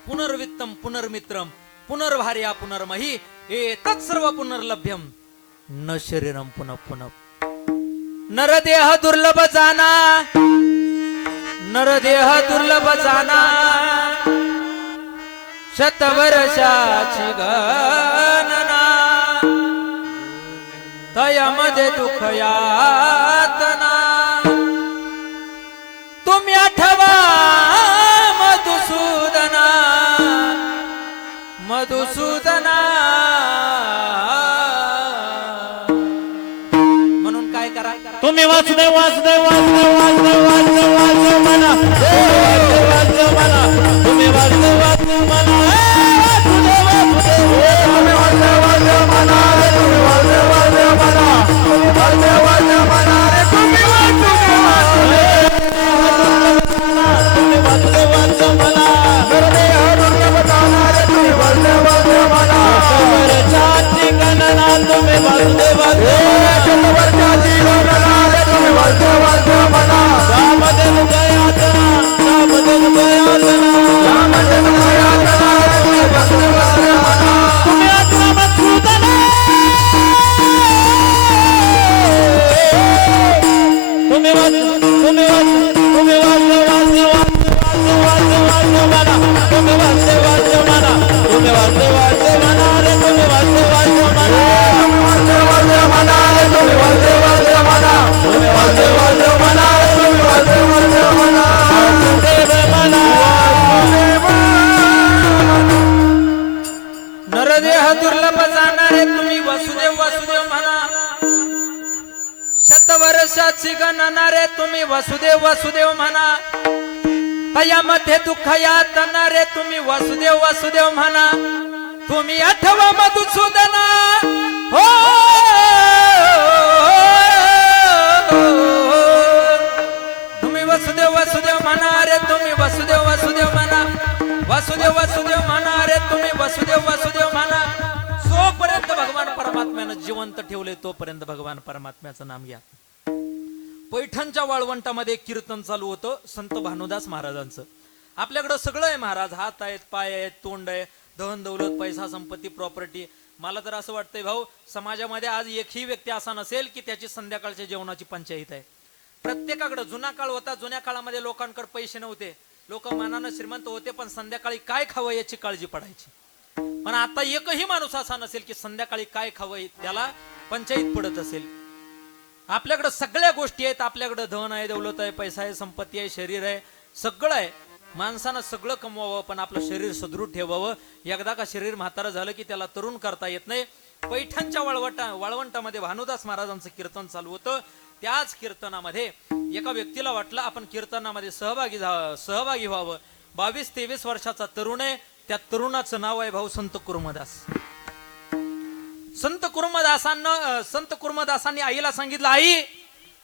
पुनर्वित्तम पुनर्मित्रम पुनर्भार्या पुनर्मही एतत् सर्व पुनर्लभ्यम न शरीरम पुनः पुनः. नरदेह दुर्लभ जाना, नरदेह दुर्लभ जाना, शतवर्षाची गणना, तयामध्ये दुःख यातना, तुम्ही आठवा मधुसूदना, मधुसूदना. म्हणून काय करा, तुम्ही वासुदेव वासुदेव वासुदेव वासुदेव वासुदेव वासुदेव म्हणा, वासुदेव वासुदेव म्हणा, तुम्ही वासुदेव वासुदेव म्हणा, वासुदेव वासुदेव, तुम्ही वासुदेव वासुदेव म्हणा, तुम्ही वासुदेव वासुदेव म्हणा, तुम्ही वासुदेव वासुदेव म्हणा, तुम्ही वासुदेव वासुदेव, तुम्ही वासुदेव वासुदेव म्हणा, नरदेह दुर्लभ जाना, तुम्ही वासुदेव वासुदेव म्हणा, शतवर्षाची गणना, तुम्ही वासुदेव वासुदेव, शतवर्षाची गणना, तुम्ही वासुदेव वासुदेव म्हणा, त्यामध्ये दुःख यातना, त्यामध्ये दुःख यातना, यामध्ये दुःख यातना, तुम्ही वासुदेव वासुदेव म्हणा, तुम्ही आत्मा मधुसूदना, तुम्ही वासुदेव तुम्ही वासुदेव वासुदेव वासुदेव वासुदेव वासुदेव म्हणा, तुम्ही वासुदेव वासुदेव म्हणा, तुम्ही वासुदेव वासुदेव म्हणा, रे तुम्ही वासुदेव वासुदेव म्हणा, तुम्ही वासुदेव वासुदेव म्हणा, तुम्ही वासुदेव वासुदेव म्हणा, तुम्ही वासुदेव वासुदेव म्हणा, तुम्ही वासुदेव वासुदेव म्हणा, वासुदेव म्हणा. नरदेह दुर्लभ जाणारे तुम्ही वसुदेव वसुदेव म्हणा, शतवर्षाची गणना रे तुम्ही वसुदेव वसुदेव म्हणा, तयामध्ये दुःख यातना रे तुम्ही वसुदेव वसुदेव म्हणा, तुम्ही आठवा मधुसूदना, हो तुम्ही वसुदेव वसुदेव म्हणा रे तुम्ही वसुदेव वसुदेव म्हणा, वसुदेव वसुदेव म्हणा रे तुम्ही वसुदेव वसुदेव म्हणा. जोपर्यंत भगवान परमात्म्यानं जिवंत ठेवले तोपर्यंत भगवान परमात्म्याचं नाम घ्या. पैठणच्या वाळवंटामध्ये कीर्तन चालू होतं संत भानुदास महाराजांचं. आपल्याकडं सगळं आहे महाराज, हात आहेत, पाय आहेत, तोंड आहे, धन दौलत, पैसा, संपत्ती, प्रॉपर्टी. मला तर असं वाटतंय भाऊ, समाजामध्ये आज एकही व्यक्ती असा नसेल की त्याची संध्याकाळच्या जेवणाची पंचायत आहे. प्रत्येकाकडे जुना काळ होता, जुन्या काळामध्ये लोकांकडे पैसे नव्हते, लोक मनानं श्रीमंत होते, पण संध्याकाळी काय खावं याची काळजी पडायची. पण आता एकही माणूस असा नसेल की संध्याकाळी काय खावं त्याला पंचायत पडत असेल. आपल्याकडे सगळ्या गोष्टी आहेत, आपल्याकडे धन आहे, दौलत आहे, पैसा आहे, संपत्ती आहे, शरीर आहे, सगळं आहे. माणसानं सगळं कमवावं, पण आपलं शरीर सदृढ ठेवावं. एकदा का शरीर म्हातारं झालं की त्याला तरुण करता येत नाही. पैठणच्या वाळवंटामध्ये भानुदास महाराजांचं कीर्तन चालू होतं. त्याच कीर्तनामध्ये एका व्यक्तीला वाटलं आपण कीर्तनामध्ये सहभागी व्हावं. 22-23 वर्षाचा तरुण आहे. त्या तरुणाचं नाव आहे भाऊ संत कुर्मदास. संत कुर्मदासांनी आईला सांगितलं, आई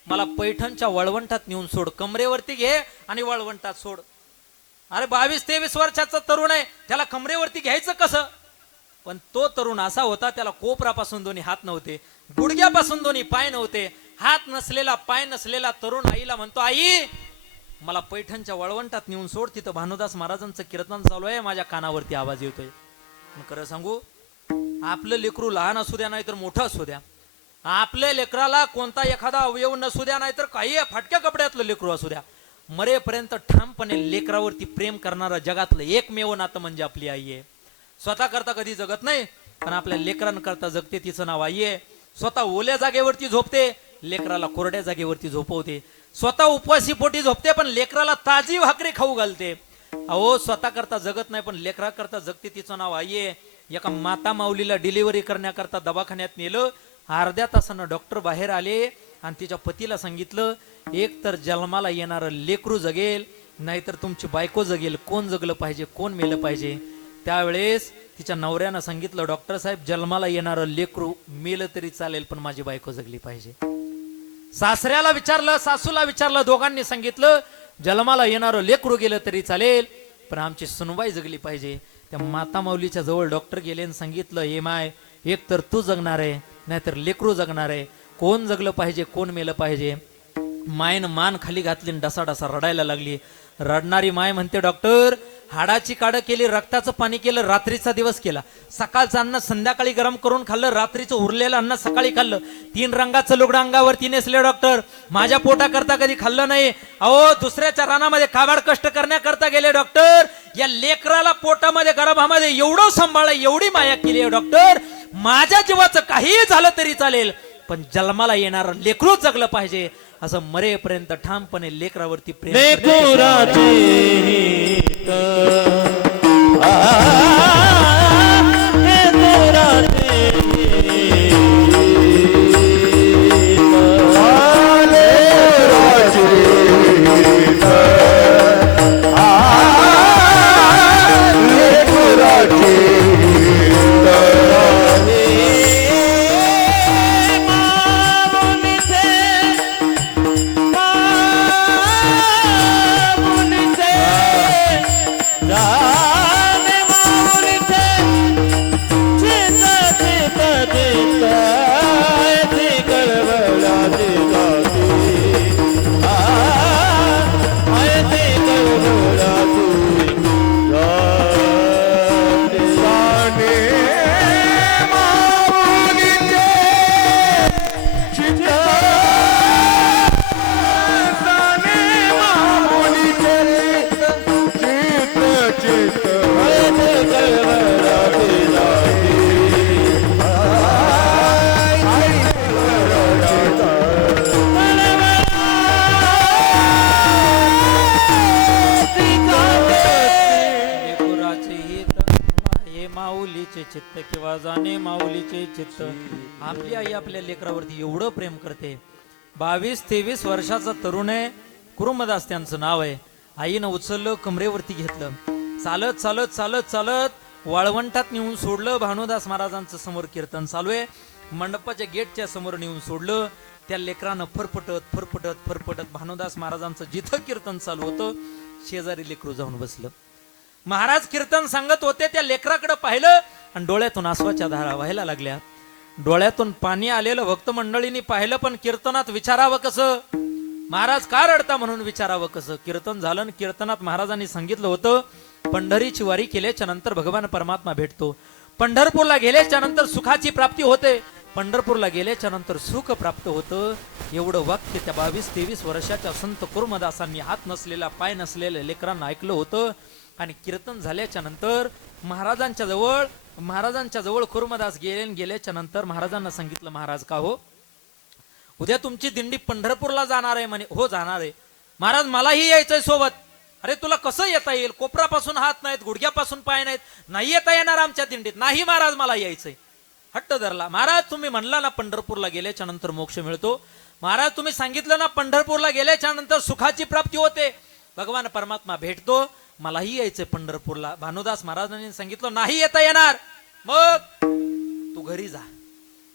मला पैठणच्या वळवंटात नेऊन सोड, कमरेवरती घे आणि वळवंटात सोड. अरे 22-23 वर्षाचा तरुण आहे, त्याला कमरेवरती घ्यायचं कसं? पण तो तरुण असा होता, त्याला कोपरापासून दोन्ही हात नव्हते, गुडघ्यापासून दोन्ही पाय नव्हते. हात नसलेला, पाय नसलेला तरुण आईला म्हणतो, आई मला पैठणच्या वळवंटात नेऊन सोड, तिथं भानुदास महाराजांचं कीर्तन चालू आहे, माझ्या कानावरती आवाज येतोय. खरं सांगू, आपलं लेकरू लहान असू द्या नाही तर मोठं असू द्या, आपल्या लेकराला कोणता एखादा अवयव नसू द्या नाही तर काही फाटक्या कपड्यातलं लेकरू असू द्या, मरेपर्यंत ठामपणे लेकरावरती प्रेम करणारा जगातलं एकमेव नातं म्हणजे आपली आई आहे. स्वतः करता कधी जगत नाही, पण आपल्या लेकरांकरता जगते, तिचं नाव आई आहे. स्वतः ओल्या जागेवरती झोपते, लेकराला कोरड्या जागेवरती झोपवते. स्वतः उपवासी पोटी झोपते, पण लेकराला ताजी भाकरी खाऊ घालते. अहो, स्वतः करता जगत नाही, पण लेकरा करता जगते, तिचं नाव आई आहे. एका माता माऊलीला डिलिव्हरी करण्याकरता दवाखान्यात नेलं. अर्ध्या तासानं डॉक्टर बाहेर आले आणि तिच्या पतीला सांगितलं, एक तर जन्माला येणारं लेकरू जगेल, नाहीतर तुमची बायको जगेल. कोण जगलं पाहिजे, कोण मेलं पाहिजे? त्यावेळेस तिच्या नवऱ्यानं सांगितलं, डॉक्टर साहेब जन्माला येणारं लेकरू मेलं तरी चालेल, पण माझी बायको जगली पाहिजे. सासऱ्याला विचारलं, सासूला विचारलं, दोघांनी सांगितलं जन्माला येणारं लेकरू गेलं तरी चालेल, पण आमची सुनबाई जगली पाहिजे. त्या माता माऊलीच्या जवळ डॉक्टर गेले आणि सांगितलं, हे माय, एक तर तू जगणार आहे, नाहीतर लेकरू जगणार आहे. कोण जगलं पाहिजे, कोण मेलं पाहिजे? मायनं मान खाली घातली, डसाडसा रडायला लागली. रडणारी माय म्हणते, डॉक्टर हाडाची काढ केली, रक्ताचं पाणी केलं, रात्रीचा दिवस केला. सकाळचं अन्न संध्याकाळी गरम करून खाल्लं, रात्रीचं उरलेलं अन्न सकाळी खाल्लं. 3 रंगाचं लुगडं अंगावरती नेसले डॉक्टर, माझ्या पोटाकरता कधी खाल्लं नाही. अहो, दुसऱ्याच्या रानामध्ये काबाड कष्ट करण्याकरता गेले डॉक्टर. या लेकराला पोटामध्ये गर्भामध्ये एवढं सांभाळलं, एवढी माया केली डॉक्टर. माझ्या जीवाचं काहीही झालं तरी चालेल, पण जन्माला येणारं लेकरू जगलं पाहिजे. असं मरेपर्यंत ठामपणे लेकरावरती प्रेम चित्त किंवा जाणे माऊलीचे चित्त. आपली आई आपल्या लेकरावरती एवढं प्रेम करते. 22-23 वर्षाचा तरुण आहे, कुर्मदास त्यांचं नाव आहे. आईनं उचललं, कमरेवरती घेतलं, चालत चालत चालत चालत वाळवंटात नेऊन सोडलं. भानुदास महाराजांचं समोर कीर्तन चालू आहे, मंडपाच्या गेटच्या समोर नेऊन सोडलं. त्या लेकरानं फरफटत फरफटत फरफटत भानुदास महाराजांचं जिथं कीर्तन चालू होतं शेजारी लेकरू जाऊन बसलं. महाराज कीर्तन सांगत होते, त्या लेकराकडे पाहिलं आणि डोळ्यातून आसवाच्या धारा व्हायला लागल्या. डोळ्यातून पाणी आलेलं भक्त मंडळींनी पाहिलं, पण कीर्तनात विचारावं कसं? महाराज का रडता म्हणून विचारावं कसं. कीर्तन झालं आणि कीर्तनात महाराजांनी सांगितलं होतं पंढरीची वारी केल्याच्या नंतर भगवान परमात्मा भेटतो. पंढरपूरला गेल्याच्या नंतर सुखाची प्राप्ती होते. पंढरपूरला गेल्याच्या नंतर सुख प्राप्त होतं. एवढं वाक्य त्या 22-23 वर्षाच्या संत कुर्मदासांनी हात नसलेला पाय नसलेल्या लेकरांना ऐकलं होतं. आणि कीर्तन झाल्याच्या नंतर महाराजांच्या जवळ कुर्मदास गेल्याच्या नंतर महाराजांना सांगितलं, महाराज का हो उद्या तुमची दिंडी पंढरपूरला जाणार आहे म्हणे. हो जाणार आहे महाराज, मलाही यायचंय सोबत. अरे तुला कसं येता येईल, कोपरापासून हात नाहीत, गुडघ्यापासून पाय नाहीत, नाही येता येणार आमच्या दिंडीत. नाही महाराज मला यायचंय. हट्ट धरला. महाराज तुम्ही म्हणला ना पंढरपूरला गेल्याच्या नंतर मोक्ष मिळतो. महाराज तुम्ही सांगितलं ना पंढरपूरला गेल्याच्या नंतर सुखाची प्राप्ती होते, भगवान परमात्मा भेटतो, मलाही यायचंय पंढरपूरला. भानुदास महाराजांनी सांगितलं नाही येता येणार, मग तू घरी जा.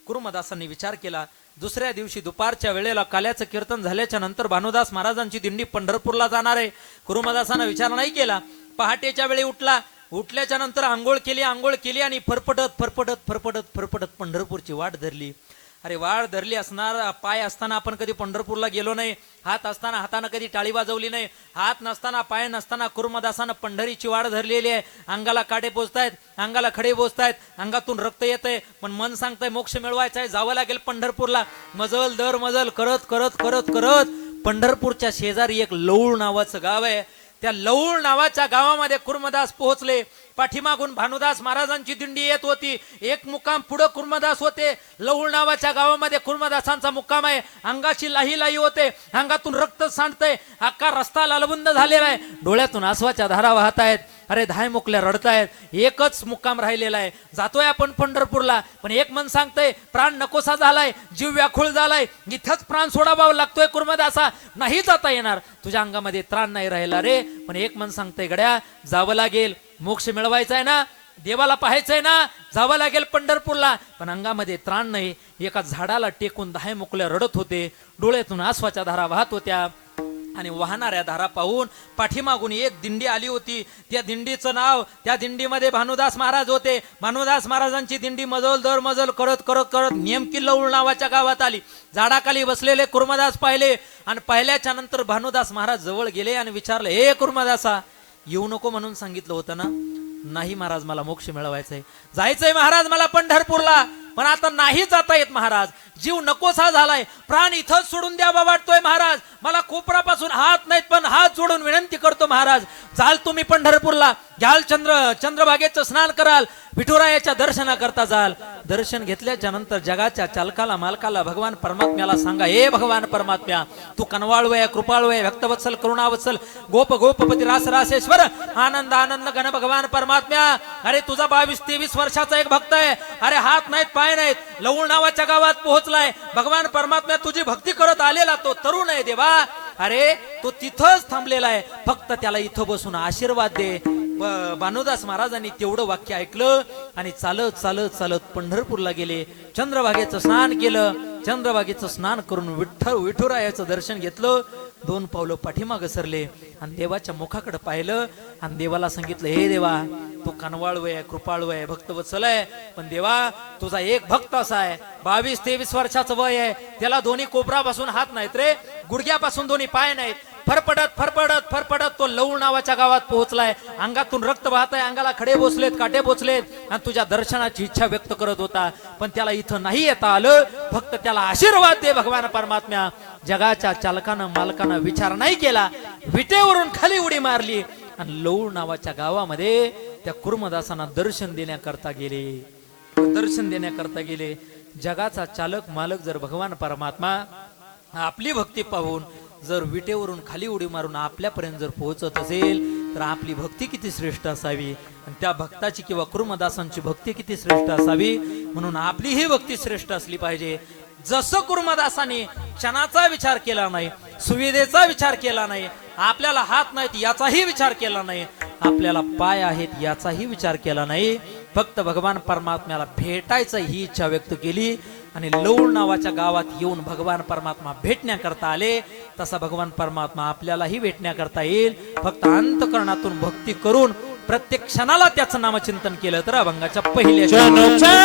कुर्मदासांनी विचार केला. दुसऱ्या दिवशी दुपारच्या वेळेला काल्याचं कीर्तन झाल्याच्या नंतर भानुदास महाराजांची दिंडी पंढरपूरला जाणार आहे. कुर्मदासांना विचार नाही केला. पहाटेच्या वेळी उठल्याच्या नंतर आंघोळ केली आणि फरफटत पंढरपूरची वाट धरली. अरे वाट धरली असणार, पाय असताना आपण कधी पंढरपूरला गेलो नाही, हात असताना हाताने कधी टाळी वाजवली नाही, हात नसताना पाय नसताना कुर्मदासानं पंढरीची वाट धरलेली आहे. अंगाला काटे पोचतायत, अंगाला खडे पोचतायत, अंगातून रक्त येतंय, पण मन सांगतंय मोक्ष मिळवायचा आहे, जावं लागेल पंढरपूरला. मजल दर मजल करत करत करत करत पंढरपूरच्या शेजारी एक लौळ नावाचं गाव आहे. त्या लौळ नावाच्या गावामध्ये कुर्मदास पोहोचले. पाठीमागून भानुदास महाराजांची दिंडी येत होती. एक मुक्काम पुढे कुर्मदास होते. लौळ नावाच्या गावामध्ये कुर्मदासांचा मुक्काम आहे. अंगाची लाही होते, अंगातून रक्त सांडतंय, अख्खा रस्ता लालबुंद झालेला आहे, डोळ्यातून आसवाच्या धारा वाहत आहेत. अरे धाय मुकल्या रडतायत. एकच मुक्काम राहिलेला आहे. जातोय आपण पंढरपूरला, पण एक मन सांगतंय प्राण नकोसा झालाय, जीव व्याकुळ झालाय, इथंच प्राण सोडावा लागतोय कुर्मदासा, नाही जाता येणार, तुझ्या अंगामध्ये त्राण नाही राहिला रे. पण एक मन सांगतंय गड्या जावं लागेल, मोक्ष मिळवायचा आहे ना, देवाला पाहायचंय ना, जावं लागेल पंढरपूरला. पण अंगामध्ये त्राण नाही. एका झाडाला टेकून धाय मुकल्या रडत होते, डोळ्यातून आसवाच्या धारा वाहत होत्या. आणि वाहणाऱ्या धारा पाहून पाठीमागून एक दिंडी आली होती. त्या दिंडीचं नाव, त्या दिंडीमध्ये भानुदास महाराज होते. भानुदास महाराजांची दिंडी मजल दर मजल करत करत करत नेमकी लौळ नावाच्या गावात आली. झाडाखाली बसलेले कुर्मदास पाहिले आणि पाहिल्याच्या नंतर भानुदास महाराज जवळ गेले आणि विचारले, हे कुर्मदासा येऊ नको म्हणून सांगितलं होतं ना. नाही महाराज मला मोक्ष मिळवायचंय, जायचंय महाराज मला पंढरपूरला, पण आता नाही जाता येत महाराज, जीव नकोसा झालाय, प्राण इथंच सोडून द्यावा वाटतोय महाराज, मला कोपरापासून हात नाहीत पण हात जोडून विनंती करतो महाराज, जाल तुम्ही पंढरपूरला, घ्याल चंद्रभागेचं स्नान कराल, विठुरायाच्या दर्शनाकरता जाल. दर्शन घेतल्याच्या नंतर जगाच्या चालकाला मालकाला भगवान परमात्म्याला सांगा, हे भगवान परमात्म्या तू कनवाळवय कृपाळवय भक्तवत्सल करुणावत्सल गोप गोपपती रास रासेश्वर आनंद आनंद घन भगवान परमात्म्या, अरे तुझा 22-23 वर्षाचा एक भक्त आहे, अरे हात नाहीत पाय नाहीत, लवळ नावाच्या गावात पोहोचलाय, भगवान परमात्म्या तुझी भक्ती करत आलेला तो तरुण आहे देवा, अरे तो तिथंच थांबलेला आहे, फक्त त्याला इथं बसून आशीर्वाद दे. भानुदास महाराजांनी तेवढं वाक्य ऐकलं आणि चालत चालत चालत पंढरपूरला गेले. चंद्रभागेचं स्नान केलं. चंद्रभागेचं स्नान करून विठुरायाचं दर्शन घेतलं. 2 पावलं पाठीमागं सरले आणि देवाच्या मुखाकडे पाहिलं आणि देवाला सांगितलं, हे देवा तू कनवाळवय आहे कृपाळू आहे भक्तवत्सल आहे, पण देवा तुझा एक भक्त असा आहे 22-23 वर्षाचं वय आहे, त्याला दोन्ही कोपरापासून हात नाहीत रे, गुडघ्यापासून दोन्ही पाय नाहीत, फरफडत तो लौळ नावाच्या गावात पोहोचलाय, अंगातून रक्त वाहत आहे, अंगाला खडे बोचलेत काटे बोचलेत आणि तुझ्या दर्शनाची इच्छा व्यक्त करत होता, पण त्याला इथं नाही येता आलं, फक्त त्याला आशीर्वाद दे भगवान परमात्म्या. जगाच्या चालकानं मालकानं विचार नाही केला, विटेवरून खाली उडी मारली आणि लौळ नावाच्या गावामध्ये त्या कुर्मदासांना दर्शन देण्याकरता गेले. जगाचा चालक मालक जर भगवान परमात्मा आपली भक्ती पाहून जर विटेवरून खाली उडी मारून आपल्यापर्यंत जर पोहोचत असेल तर आपली भक्ती किती श्रेष्ठ असावी आणि त्या भक्ताची किंवा कुर्मदासांची भक्ती किती श्रेष्ठ असावी, म्हणून आपली ही भक्ती श्रेष्ठ असली पाहिजे. जसं कुर्मदासाने क्षणाचा विचार केला नाही, सुविधेचा विचार केला नाही, आपल्याला हात नाहीत याचाही विचार केला नाही, आपल्याला पाय आहेत याचाही विचार केला नाही, फक्त भगवान परमात्म्याला भेटायचं ही इच्छा व्यक्त केली आणि लौळ नावाच्या गावात येऊन भगवान परमात्मा भेटण्याकरता आले. तसा भगवान परमात्मा आपल्यालाही भेटण्याकरता येईल, फक्त अंतःकरणातून भक्ती करून प्रत्येक क्षणाला त्याचं नामचिंतन केलं तर अभंगाच्या पहिल्या करावा विचार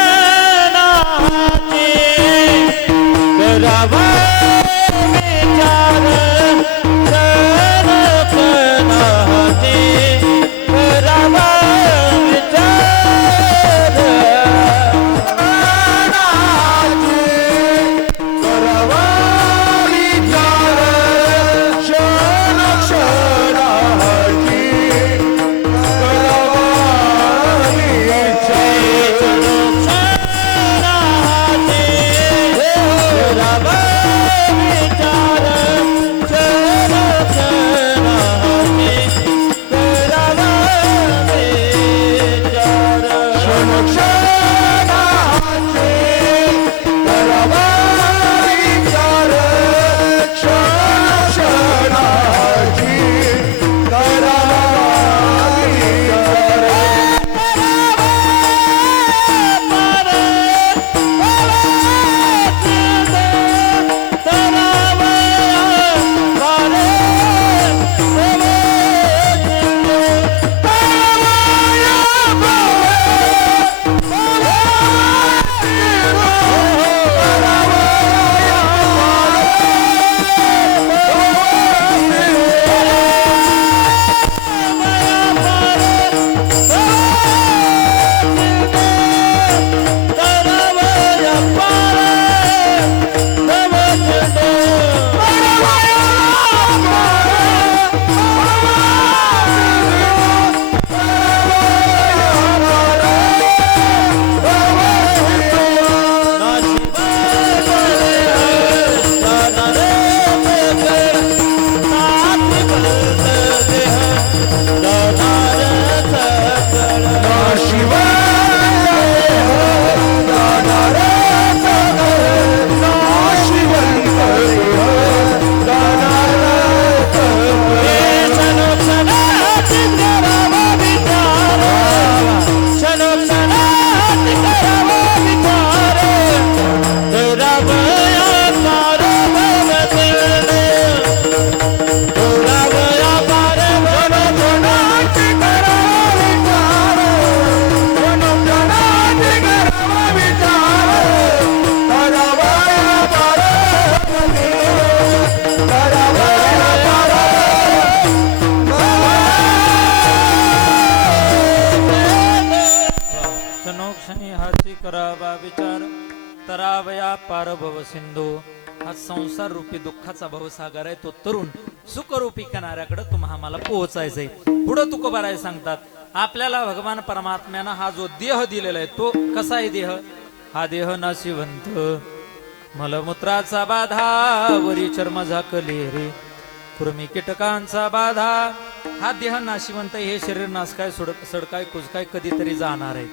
तरावया पार भव सिंधू. हा संसार रूपी दुःखाचा भवसागर आहे. तो तरुण सुखरूपी किनाऱ्याकडे तुम्हा आम्हाला पोहोचायचंय. पुढं तुकोबाराय सांगतात, आपल्याला भगवान परमात्म्यानं हा जो देह दिलेला आहे तो कसा आहे देह? हा देह नाशिवंत, मलमूत्राचा बाधा, वरी चर्म झाकले रे, कृमी कीटकांचा बाधा. हा देह नाशिवंत, हे शरीर नासकाय सडकाय कुजकाय कधीतरी जाणार आहे.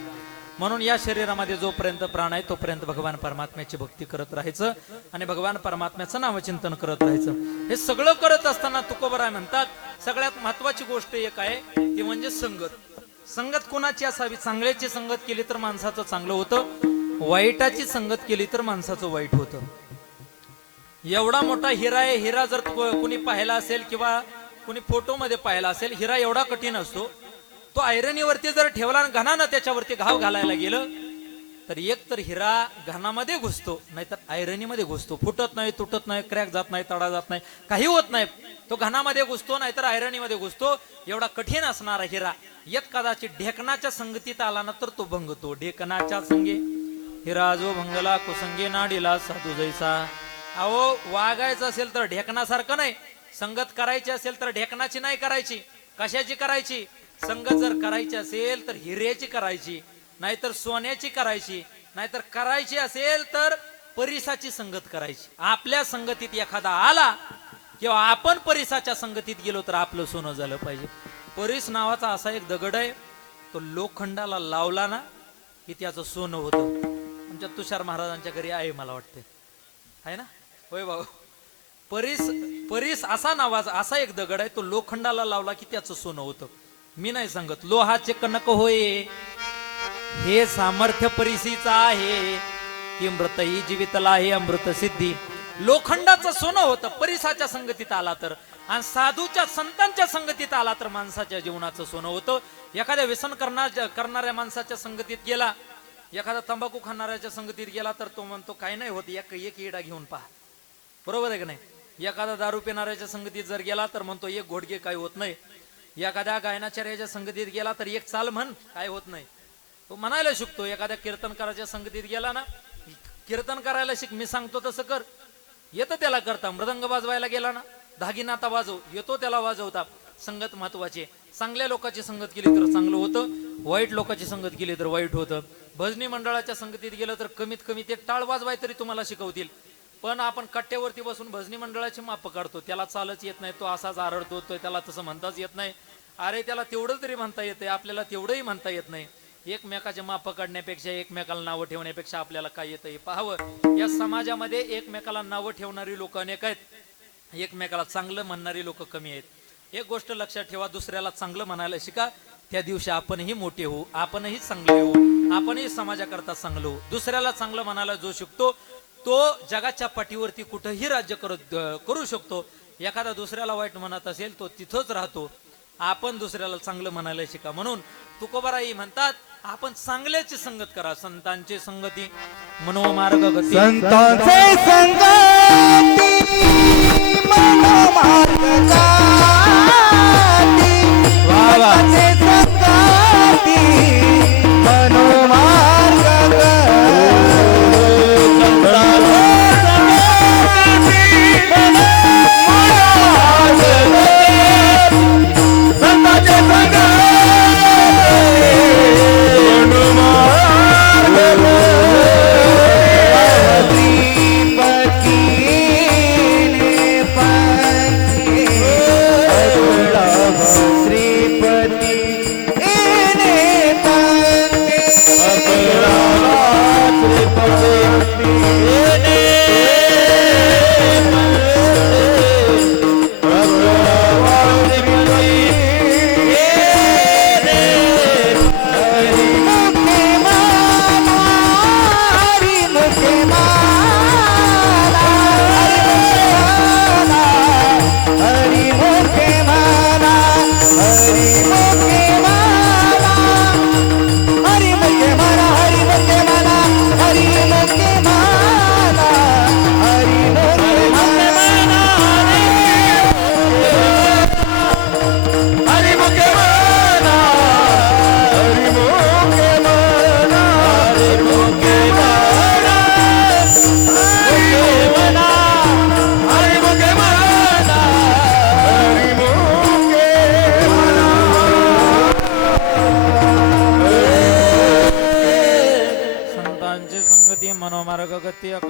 म्हणून या शरीरामध्ये जोपर्यंत प्राण आहे तोपर्यंत भगवान परमात्म्याची भक्ती करत राहायचं आणि भगवान परमात्म्याचं नामचिंतन करत राहायचं. हे सगळं करत असताना तुकोबराय म्हणतात, सगळ्यात महत्वाची गोष्ट एक आहे ती म्हणजे संगत. संगत कोणाची असावी? चांगल्याची संगत केली तर माणसाचं चांगलं होतं, वाईटाची संगत केली तर माणसाचं वाईट होतं. एवढा मोठा हिरा आहे, हिरा जर कुणी पाहिला असेल किंवा कुणी फोटो मध्ये पाहिला असेल, हिरा एवढा कठीण असतो. तो आयरनीवरती जर ठेवला आणि घनानं त्याच्यावरती घाव घालायला गेलं तर एक तर हिरा घनामध्ये घुसतो, नाहीतर आयरनीमध्ये घुसतो. फुटत नाही, तुटत नाही, क्रॅक जात नाही, तडा जात नाही, काही होत नाही. तो घनामध्ये घुसतो नाहीतर आयरनीमध्ये घुसतो. एवढा कठीण असणारा हिरा येत कदाचित ढेकणाच्या संगतीत आला ना तर तो भंगतो. ढेकणाच्या संगे हिरा जो भंगला, कुसंगे नाडीला साधू जैसा. अहो, वागायचं असेल तर ढेकणासारखं नाही, संगत करायची असेल तर ढेकणाची नाही करायची. कशाची करायची? संगत जर करायची असेल तर हिऱ्याची करायची, नाहीतर सोन्याची करायची, नाहीतर करायची असेल तर परिसाची संगत करायची. आपल्या संगतीत एखादा आला किंवा आपण परिसाच्या संगतीत गेलो तर आपलं सोनं झालं पाहिजे. परिस नावाचा असा एक दगड आहे, तो लोखंडाला लावला ना की त्याचं सोनं होतं. आमच्या तुषार महाराजांच्या घरी आहे मला वाटते, आहे ना? होय भाऊ. परिस असा नावाचा असा एक दगड आहे, तो लोखंडाला लावला की त्याचं सोनं होतं. मी नाही सांगत, लोहाचे कणक होय हे सामर्थ्य परिसीचा आहे, की मृत ही जीवितला आहे अमृत सिद्धी. लोखंडाचं सोनं होतं परिसाच्या संगतीत आला तर, आणि साधूच्या संतांच्या संगतीत आला तर माणसाच्या जीवनाचं सोनं होतं. एखाद्या व्यसन करणाऱ्या माणसाच्या संगतीत गेला, एखादा तंबाखू खाणाऱ्याच्या संगतीत गेला तर तो म्हणतो काय नाही होत, एक इडा घेऊन पहा. बरोबर आहे की नाही? एखादा दारू पिणाऱ्याच्या संगतीत जर गेला तर म्हणतो एक घोडगे काय होत नाही. एखाद्या गायनाचार्याच्या संगतीत गेला तर एक चाल म्हण काय होत नाही, तो म्हणायला शिकतो. एखाद्या कीर्तनकाराच्या संगतीत गेला ना, कीर्तन करायला शिक, मी सांगतो तसं कर, येतं त्याला करता. मृदंग वाजवायला गेला ना, धागिनाता वाजव, येतो त्याला वाजवता. संगत महत्वाची. चांगल्या लोकांची संगत केली तर चांगलं होतं, वाईट लोकांची संगत केली तर वाईट होतं. भजनी मंडळाच्या संगतीत गेलं तर कमीत कमी ते टाळ वाजवाय तरी तुम्हाला शिकवतील. पण आपण कट्ट्यावरती बसून भजनी मंडळाची माप काढतो, त्याला चालच येत नाही, तो असाच आरडतो, त्याला तसं म्हणताच येत नाही. अरे त्याला तेवढं तरी म्हणता येतंय, आपल्याला तेवढंही म्हणता येत नाही. एकमेकाचे माप काढण्यापेक्षा, एकमेकाला नावं ठेवण्यापेक्षा आपल्याला काय येतं हे पाहावं. या समाजामध्ये एकमेकाला नावं ठेवणारी लोक अनेक आहेत, एकमेकाला चांगलं म्हणणारी लोक कमी आहेत. एक गोष्ट लक्षात ठेवा, दुसऱ्याला चांगलं म्हणायला शिका, त्या दिवशी आपणही मोठे होऊ, आपणही चांगले होऊ, आपणही समाजाकरता चांगलं होऊ. दुसऱ्याला चांगलं म्हणायला जो शिकतो तो जगाच्या पाठीवरती कुठेही राज्य करू शकतो. एखादा दुसऱ्याला वाईट म्हणत असेल तो तिथंच राहतो. आपण दुसऱ्याला चांगलं म्हणायला शिका. म्हणून तुकोबाराई म्हणतात, आपण चांगल्याची संगत करा. संतांची संगती मनोमार्ग गती, संतांचे संगती मनोमार्ग गाती. संतांचे संगती मनोमार्ग श्रीपती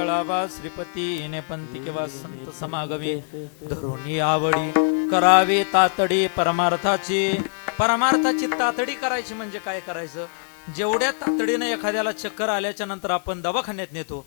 मंगळावा श्रीपती पंथी किंवा संत समागमी धरुणी आवडी करावे तातडी परमार्थाची तातडी करायची म्हणजे काय करायचं? जेवढ्या तातडीनं एखाद्याला चक्कर आल्याच्या नंतर आपण दवाखान्यात नेतो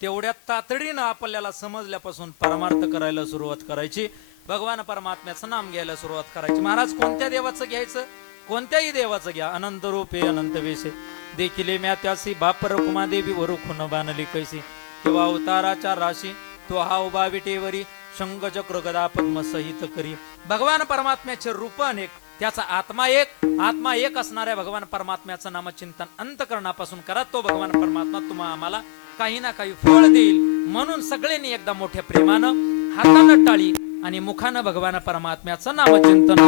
तेवढ्या तातडीनं आपल्याला समजल्यापासून परमार्थ करायला सुरुवात करायची. भगवान परमात्म्याचं नाम घ्यायला सुरुवात करायची. महाराज कोणत्या देवाचं घ्यायचं? कोणत्याही देवाचं घ्या. अनंत रूपे अनंत वेशे देखिले म्या त्यासी बाप रकुमा देवी वरु खुन बांधली कैसी किंवा अवताराच्या राशी तो हा उभा विटेवरी शंख चक्र गदा पद्म सहित करी. भगवान परमात्म्याचे रूप अनेक, त्याचा आत्मा एक असणाऱ्या भगवान परमात्म्याचं नामचिंतन अंतकरणापासून करा. तो भगवान परमात्मा तुम्हा आम्हाला काही ना काही फळ देईल. म्हणून सगळ्यांनी एकदा मोठ्या प्रेमानं हातानं टाळी आणि मुखानं भगवान परमात्म्याचं नामचिंतन